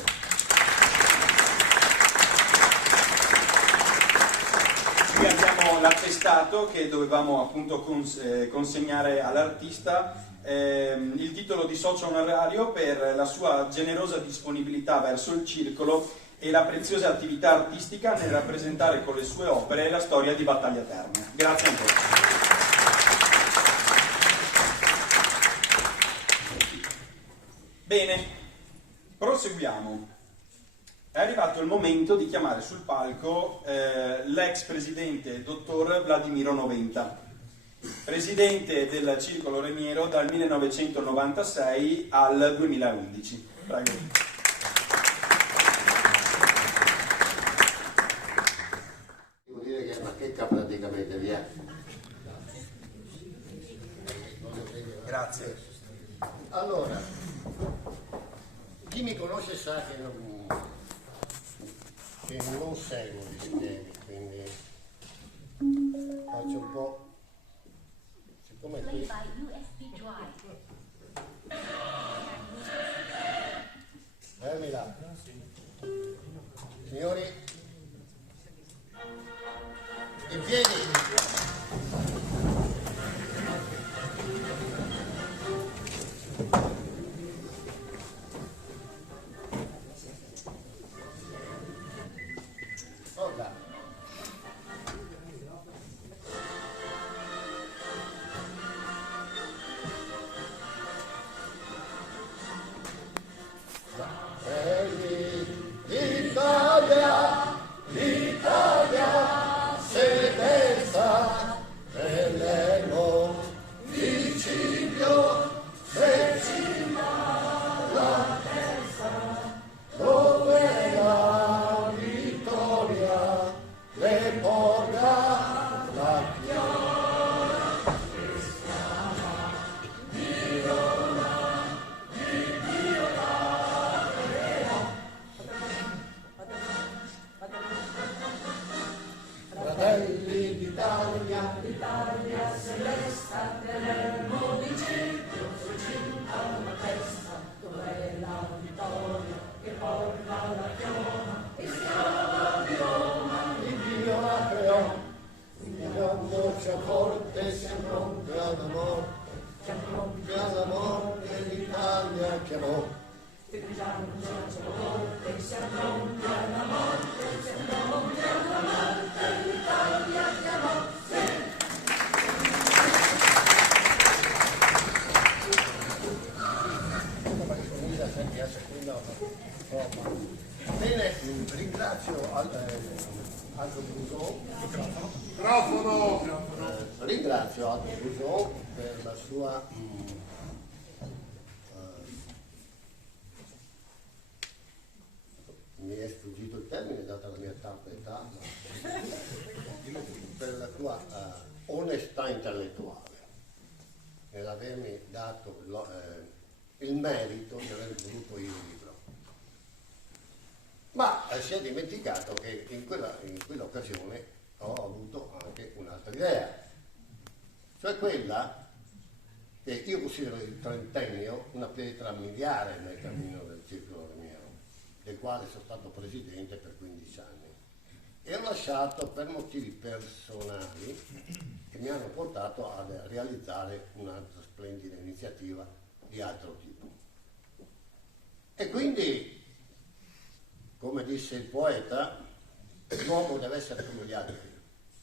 Qui abbiamo l'attestato che dovevamo appunto consegnare all'artista, il titolo di socio onorario per la sua generosa disponibilità verso il circolo e la preziosa attività artistica nel rappresentare con le sue opere la storia di Battaglia Terme. Grazie ancora. Bene, proseguiamo. È arrivato il momento di chiamare sul palco l'ex presidente dottor Vladimiro Noventa, presidente del Circolo Remiero dal 1996 al 2011. Prego. Praticamente via. Grazie. Allora, chi mi conosce sa che non seguo gli schemi, quindi faccio un po', siccome qui là. Signori, in piedi. Ora. Siamo bene, ringrazio Aldo Buson. Ringrazio Aldo Buson per la sua mi è sfuggito il termine data la mia tarda età, per la tua onestà intellettuale nell'avermi dato il merito di aver voluto io il libro. Ma si è dimenticato che in quell'occasione ho avuto anche un'altra idea, cioè quella che io considero il trentennio una pietra miliare nel cammino del Circolo Remiero, del quale sono stato presidente per 15 anni e ho lasciato per motivi personali che mi hanno portato a realizzare un'altra splendida iniziativa di altro tipo. E quindi, come disse il poeta, l'uomo deve essere come gli altri,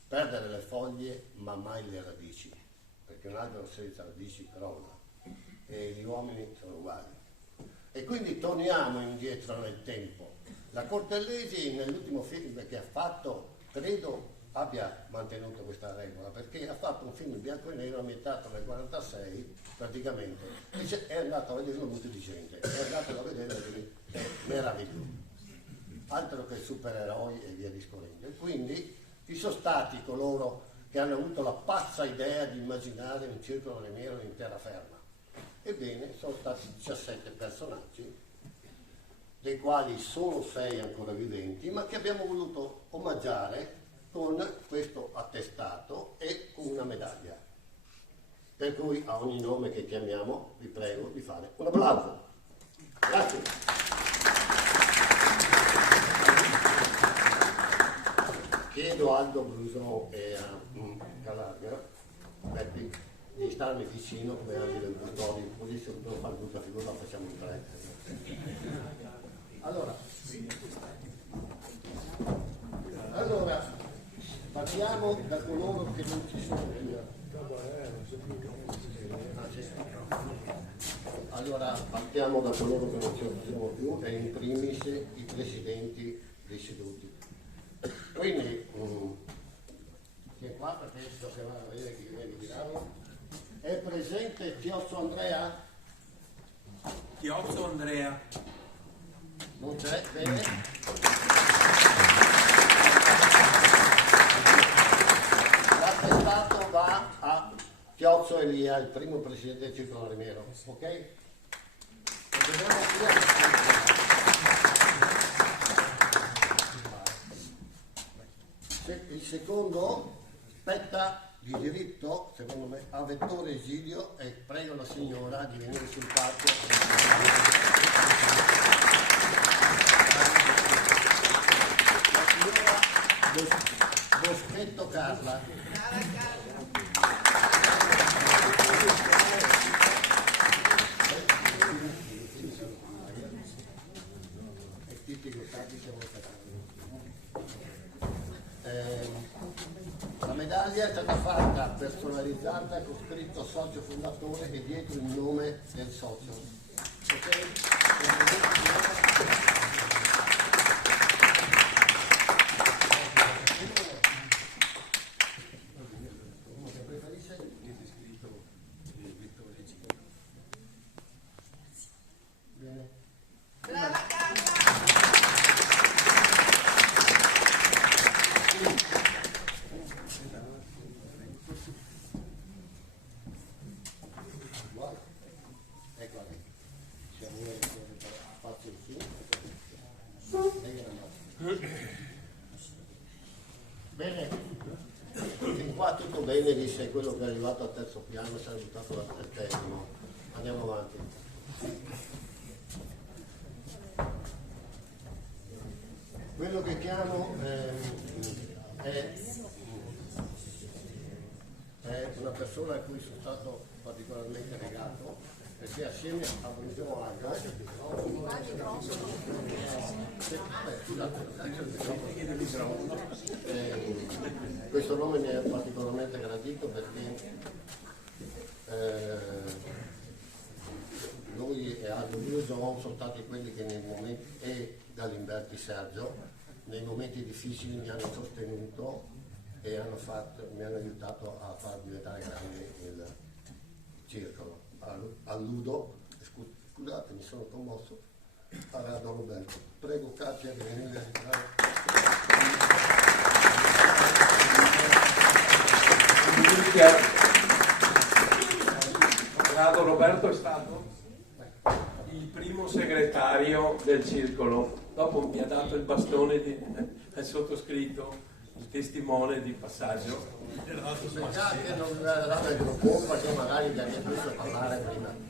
perdere le foglie ma mai le radici, perché un albero senza radici crolla e gli uomini sono uguali. E quindi torniamo indietro nel tempo. La Cortellesi nell'ultimo film che ha fatto, credo abbia mantenuto questa regola, perché ha fatto un film in bianco e nero ambientato nel 1946 praticamente, e è andato a vederlo molto di gente, è andato a vederlo e è meraviglioso, altro che supereroi e via discorrendo. E quindi ci sono stati coloro che hanno avuto la pazza idea di immaginare un circolo remiero in terraferma. Ebbene, sono stati 17 personaggi, dei quali solo 6 ancora viventi, ma che abbiamo voluto omaggiare con questo attestato e con una medaglia. Per cui a ogni nome che chiamiamo vi prego di fare un applauso. Grazie. Chiedo a Aldo Buson e a Calabria, Beppi, di starmi vicino come Angelo e Custodi, così se non fa brutta figura facciamo in 3. Allora, partiamo da coloro che non ci sono più. Allora, partiamo da coloro che non ci sono più e in primis i presidenti dei seduti. Quindi, chi è qua perché sto chiamando a vedere chi viene di là. È presente Chiozzo Andrea? Chiozzo Andrea. Non c'è? Bene. L'attestato va a Chiozzo Elia, il primo presidente del Circolo Remiero, ok? E vediamo qui il secondo spetta di diritto, secondo me, a Vettore Esilio, e prego la signora di venire sul palco. La signora Boschetto Carla. È tipico la medaglia è stata fatta personalizzata con scritto socio fondatore e dietro il nome del socio. Okay? Uno che preferisce? Bene. Brava Carla! Ecco, siamo fatto il film. Bene, fin qua tutto bene, disse quello che è arrivato al terzo piano, si è buttato dal terreno. Andiamo avanti. Quello che chiamo è una persona a cui sono stato particolarmente legato, perché assieme a Bruno Agro questo nome mi è particolarmente gradito perché lui e Aldo Luso sono stati quelli che nei momenti, e Galimberti Sergio, nei momenti difficili mi hanno sostenuto e mi hanno aiutato a far diventare grande il circolo. Alludo, scusate, mi sono commosso, a Don Roberto. Prego Katia di venire a ritirare. Rado Roberto è stato il primo segretario del circolo, dopo mi ha dato il bastone al sottoscritto, il testimone di passaggio. Che non mi aveva dato il gruppo perché magari vi avete visto parlare prima.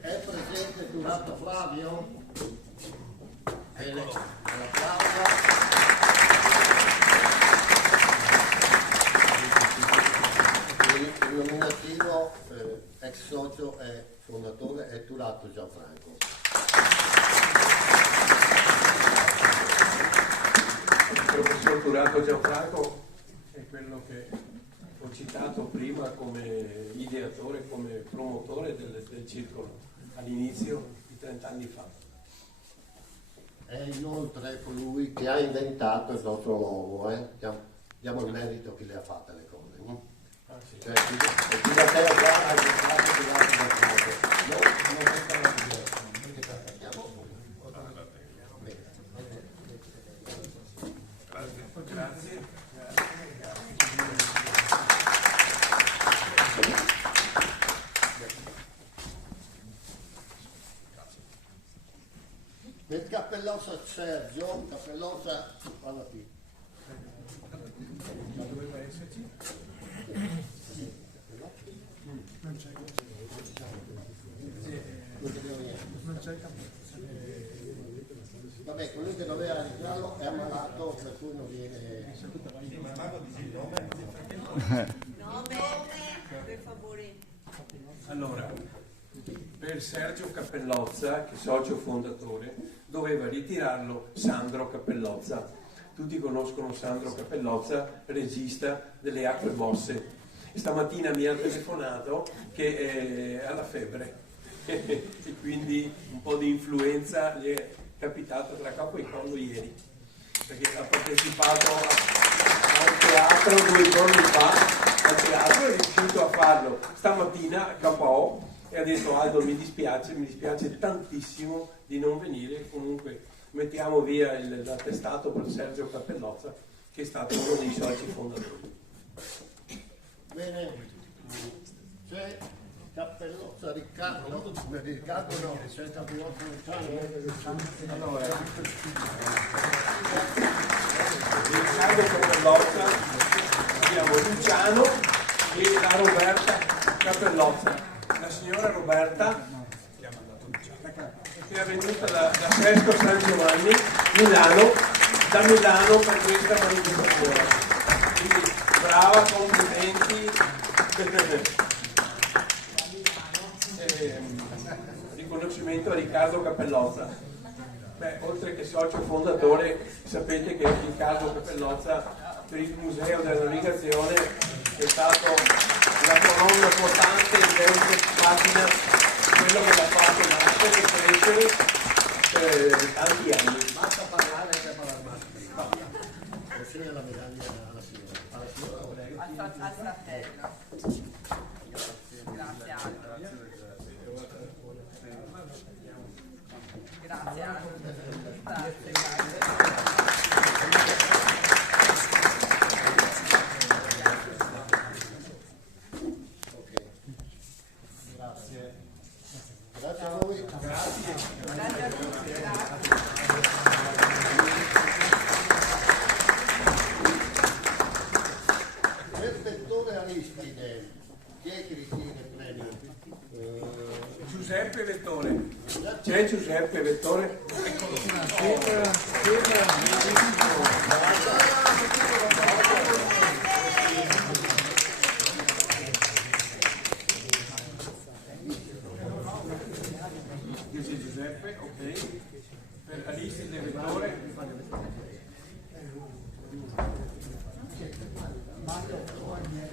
È presente Turato Flavio? Bene, un applauso. Il nominativo ex socio e fondatore è Turato Gianfranco. Il professor Turato Gianfranco è quello che ho citato prima come ideatore, come promotore del circolo all'inizio di 30 anni fa. È inoltre colui che ha inventato il nostro logo, diamo il merito a chi le ha fatte le cose. Ah, sì. Cioè, chi da te qua ha inventato chi l'ha inventato. Non è stato Grazie. Per Cappellosa Sergio, Cappellosa alla fine. Ma doveva esserci? Non c'è Vabbè, quello che doveva ritirarlo è ammalato, per cui non viene. Nome, per favore. Allora, per Sergio Cappellozza, che è socio fondatore, doveva ritirarlo Sandro Cappellozza. Tutti conoscono Sandro Cappellozza, regista delle Acque Mosse. E stamattina mi ha telefonato che ha la febbre e quindi un po' di influenza gli è capitato tra capo e collo ieri, perché ha partecipato a un teatro 2 giorni fa, al teatro è riuscito a farlo. Stamattina KO e ha detto: Aldo, mi dispiace tantissimo di non venire, comunque mettiamo via l'attestato per Sergio Cappellozza, che è stato uno dei soci fondatori. Bene, c'è Cappellozza Riccardo no, c'è Cappellozza Luciano. Allora, Riccardo Cappellozza, abbiamo Luciano e la Roberta Cappellozza. La signora Roberta, che è venuta da Sesto San Giovanni, Milano, da Milano per questa manifestazione. Quindi brava, complimenti. Riconoscimento a Riccardo Cappellozza. Beh, oltre che socio fondatore, sapete che Riccardo Cappellozza per il Museo della Navigazione è stato la colonna portante in 20 pagina, quello che l'ha fatto nascere e crescere, tanti anni. Basta parlare che parlare male. Consegna la medaglia alla signora. Alla signora o lei? Al fratello. Grazie Aldo. Grazie Aldo. Grazie. Ok. Grazie. Grazie a voi. Grazie a tutti. Grazie. Per Vettore Aristide, chi è che ritiene il premio? Giuseppe Vettore. C'è Giuseppe Vettore? Dice Giuseppe, ok. Per Aristide Vettore.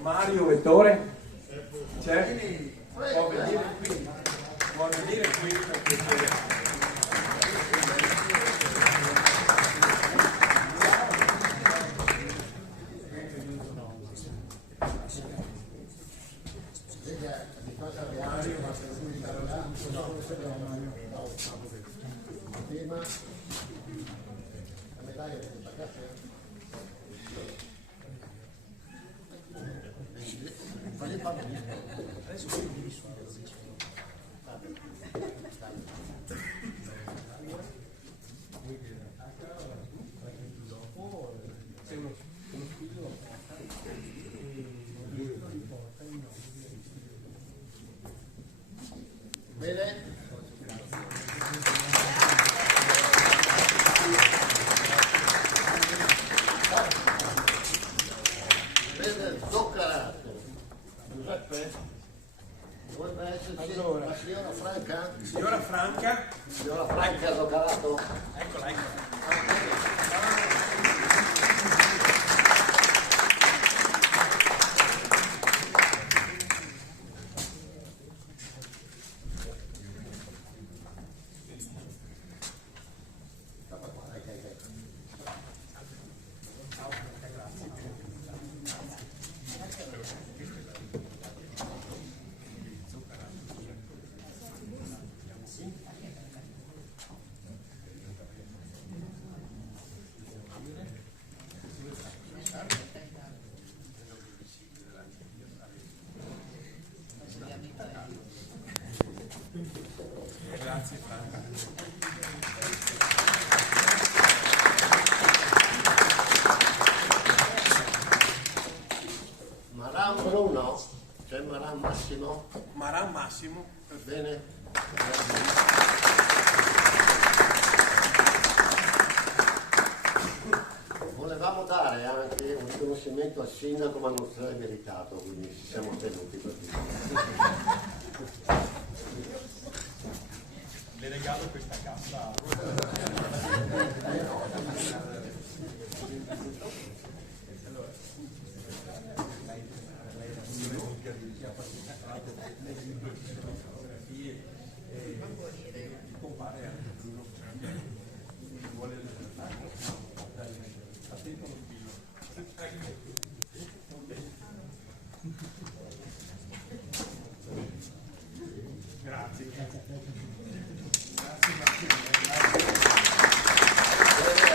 Mario Vettore? C'è? Può venire qui. Può venire qui perché c'è. Prima la medaglia di pagare. Fagli parlare. Bene. Bene, zoccarato. Giuseppe? Dovrebbe esserci Allora. la signora Franca? Signora Franca? Signora Franca, zoccarato? Eccola, eccola. Grazie Franca. Maran Bruno? C'è Maran Massimo? Maran Massimo. Bene. Volevamo dare anche un riconoscimento al sindaco, ma non sarebbe meritato, quindi ci siamo tenuti per Le regalo questa cassa.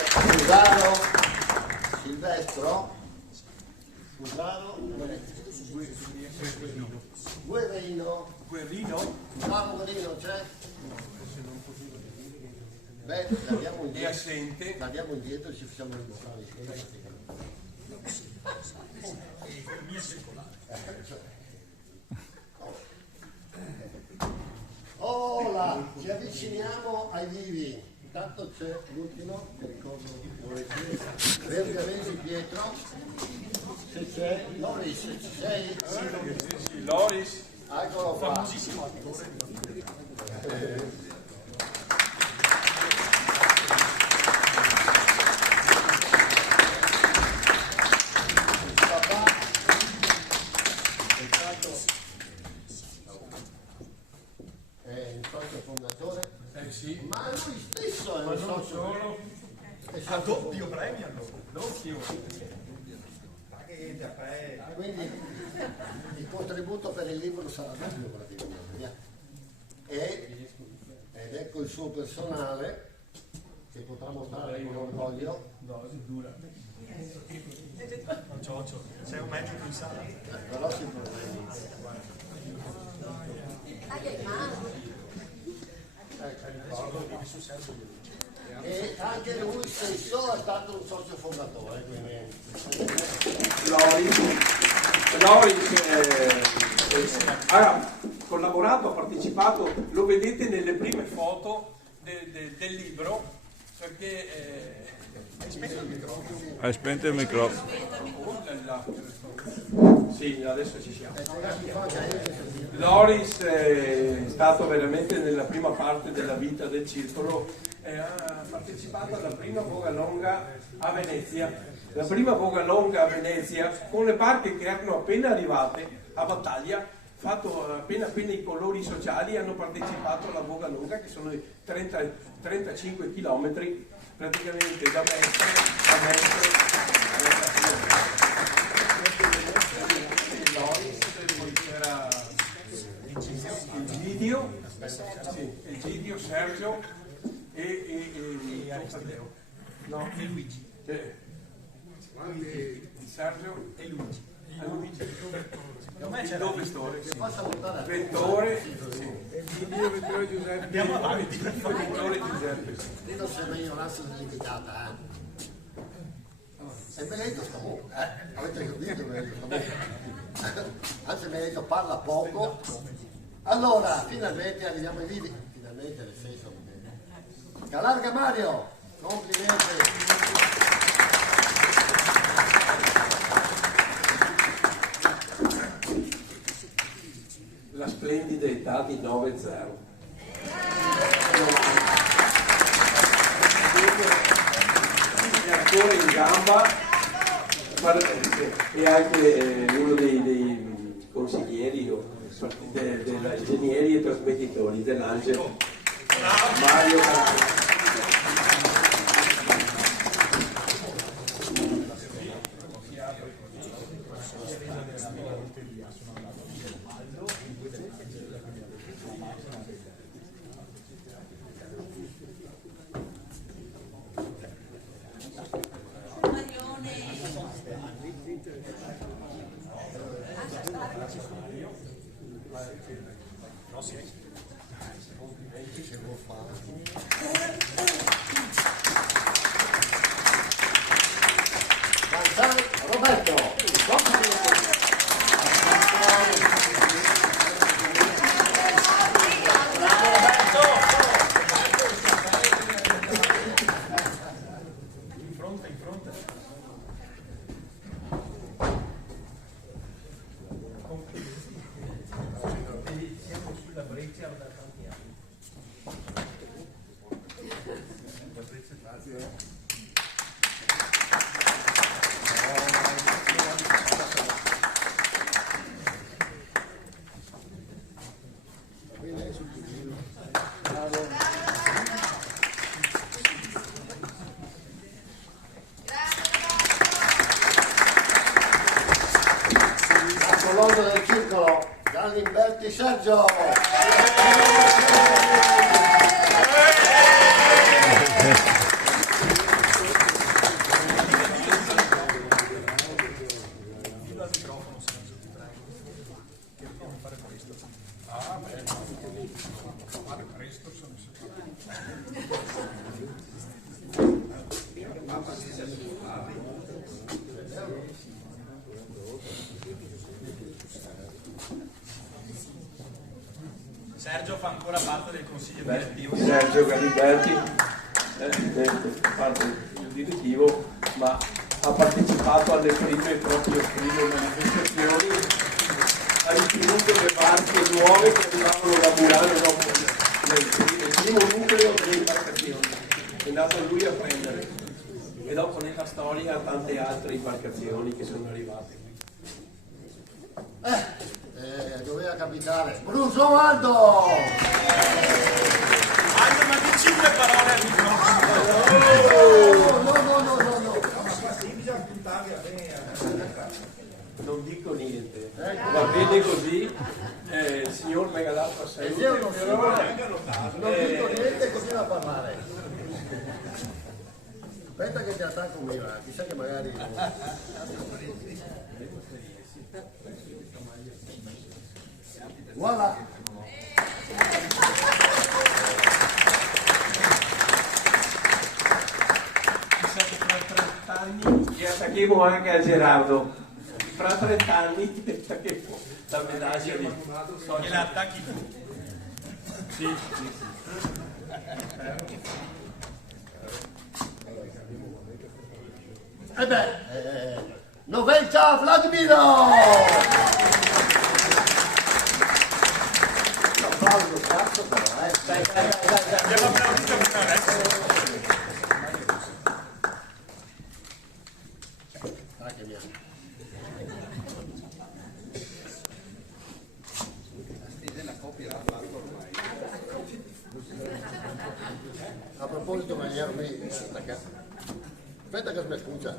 Scusano, Silvestro, Scusano, Guerrino, Bravo Guerrino c'è? Beh, l'abbiamo È indietro, assente. l'abbiamo indietro e ci facciamo riportare. Ora ci avviciniamo ai vivi. Intanto c'è l'ultimo, che ricordo Vergavesi Pietro, se c'è, Loris, ci sei? Sì, Loris. Eccolo qua. Famosissimo attore. Papà è il socio fondatore, Sì. ma lui stesso ma non solo. A doppio premio allora. Doppio. Quindi il contributo per il libro sarà doppio praticamente. Ed ecco il suo personale che potrà mostrare con orgoglio. Cioccio, sei un metro più in sala. Però si problema. E anche lui stesso è stato un socio fondatore, quindi Loris ha collaborato, ha partecipato, lo vedete nelle prime foto del libro, perché Hai spento il microfono. Sì, adesso ci siamo. Loris è stato veramente nella prima parte della vita del circolo, ha partecipato alla prima voga longa a Venezia. La prima voga longa a Venezia, con le barche che erano appena arrivate a Battaglia, fatto appena i colori sociali, hanno partecipato alla voga longa, che sono 35 chilometri praticamente da Mestre a Mestre. Poi c'era Egidio, Sergio e Taddeo. No, E Luigi. Sergio E Luigi. Dove Vettore? Vettore. Vettore Giuseppe. Andiamo avanti. Vettore Giuseppe. Vedo se è minoranza limitata, E Benedetto sta molto, avete capito? Benedetto sta molto. Anzi Benedetto parla poco. Allora, finalmente arriviamo ai vivi. Finalmente nel senso. Calarga Mario, complimenti. La splendida età di 9-0. È ancora in gamba e anche uno dei consiglieri degli ingegneri e trasmettitori dell'Angelo Mario Calarga. Roberto, In fronte. Siamo sulla Breccia da tanti anni. capoluogo del circolo, Gianni Berti Sergio. Sergio fa ancora parte del consiglio direttivo. Sergio Galiberti, parte del direttivo, ma ha partecipato alle prime manifestazioni, all'istituto delle barche nuove che arrivavano da Murano dopo il primo nucleo delle imbarcazioni. È andato lui a prendere, e dopo nella storia tante altre imbarcazioni che sono arrivate. Doveva capitare Bruso Aldo. Aldo, ma dici due parole Non dico niente, va bene così, il signor Megalapa salute, io non però non dico niente, continua a parlare. Aspetta che ti attacco prima, chissà che magari... Voilà! chissà che fra 30 anni ci attacchiamo anche a Gerardo, fra 30 anni ti attacchiamo la medaglia di... E la attacchi tu. Sì. E beh, Novelcia Vladimiro! Un applauso cazzo però, Dai. Abbiamo applaudito prima adesso. A proposito, maniera aspetta che mi scusa.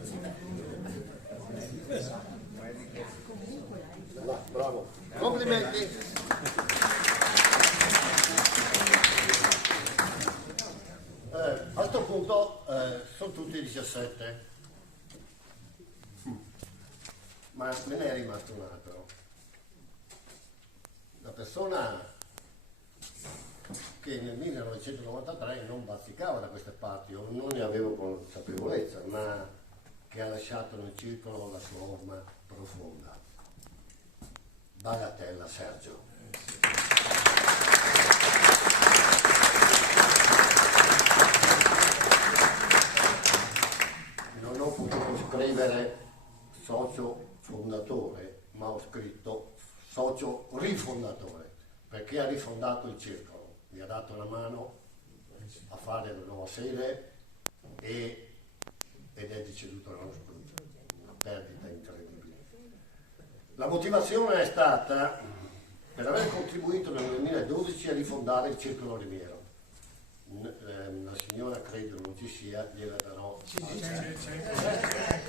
Bravo, complimenti. A questo punto sono tutti 17, ma me ne è rimasto un altro. La persona che nel 1993 non bazzicava da queste parti, o non ne avevo consapevolezza, ma che ha lasciato nel circolo la sua orma profonda. Bagatella Sergio. Non ho potuto scrivere socio fondatore, ma ho scritto socio rifondatore, perché ha rifondato il circolo. Mi ha dato una mano a fare la nuova sede ed è deceduto l'anno scorso, una perdita incredibile. La motivazione è stata per aver contribuito nel 2012 a rifondare il Circolo Remiero. La signora credo non ci sia, gliela darò.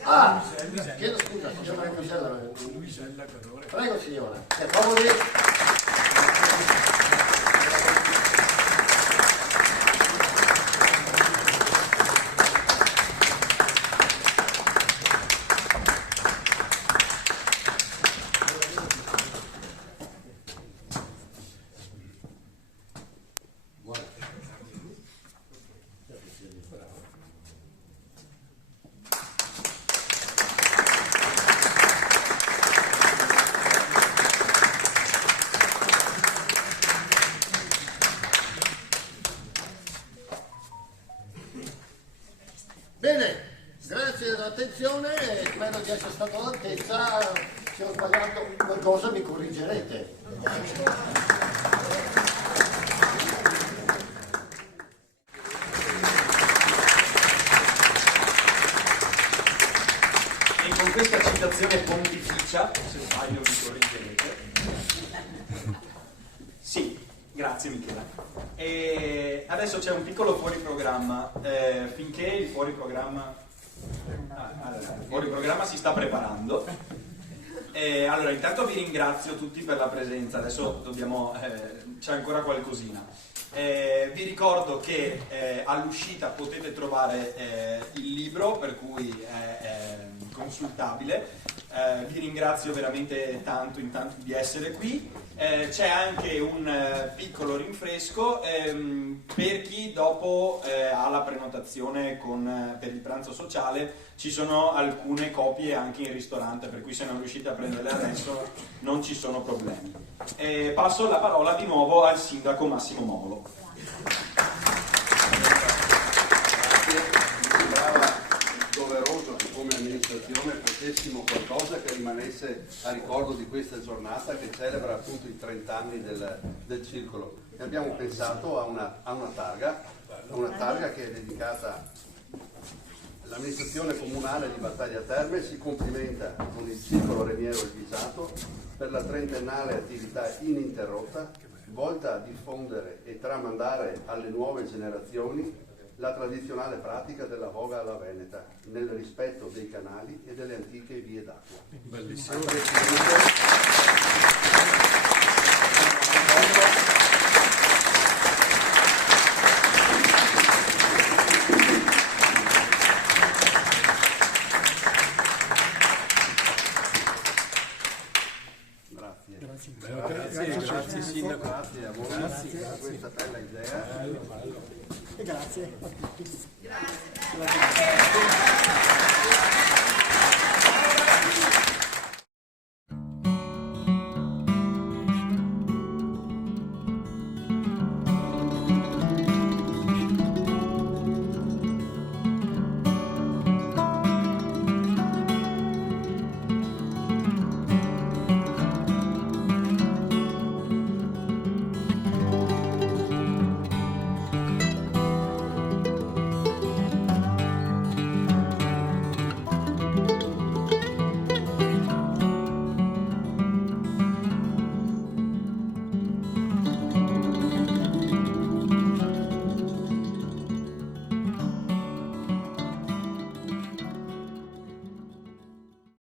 Ah, chiedo scusa, signora Luisella. Prego signora, per favore. Bene, grazie dell'attenzione e spero di essere stato all'altezza. Se ho sbagliato qualcosa mi corrigerete. E con questa citazione pontificia, se sbaglio mi corrigerete. Sì, grazie Michela. E adesso c'è un piccolo fuori programma, finché il fuori programma si sta preparando. Allora, intanto vi ringrazio tutti per la presenza, adesso c'è ancora qualcosina. Vi ricordo che all'uscita potete trovare il libro, per cui è consultabile. Vi ringrazio veramente tanto intanto di essere qui. C'è anche un piccolo rinfresco per chi dopo ha la prenotazione per il pranzo sociale. Ci sono alcune copie anche in ristorante, per cui se non riuscite a prenderle adesso non ci sono problemi. Passo la parola di nuovo al sindaco Massimo Molo. Doveroso che come amministrazione potessimo qualcosa che rimanesse a ricordo di questa giornata che celebra appunto i 30 anni del circolo, e abbiamo pensato a una targa che è dedicata all'amministrazione comunale di Battaglia Terme. Si complimenta con il circolo Remiero Il Visato per la 30ennale attività ininterrotta volta a diffondere e tramandare alle nuove generazioni la tradizionale pratica della voga alla veneta, nel rispetto dei canali e delle antiche vie d'acqua. Bellissimo.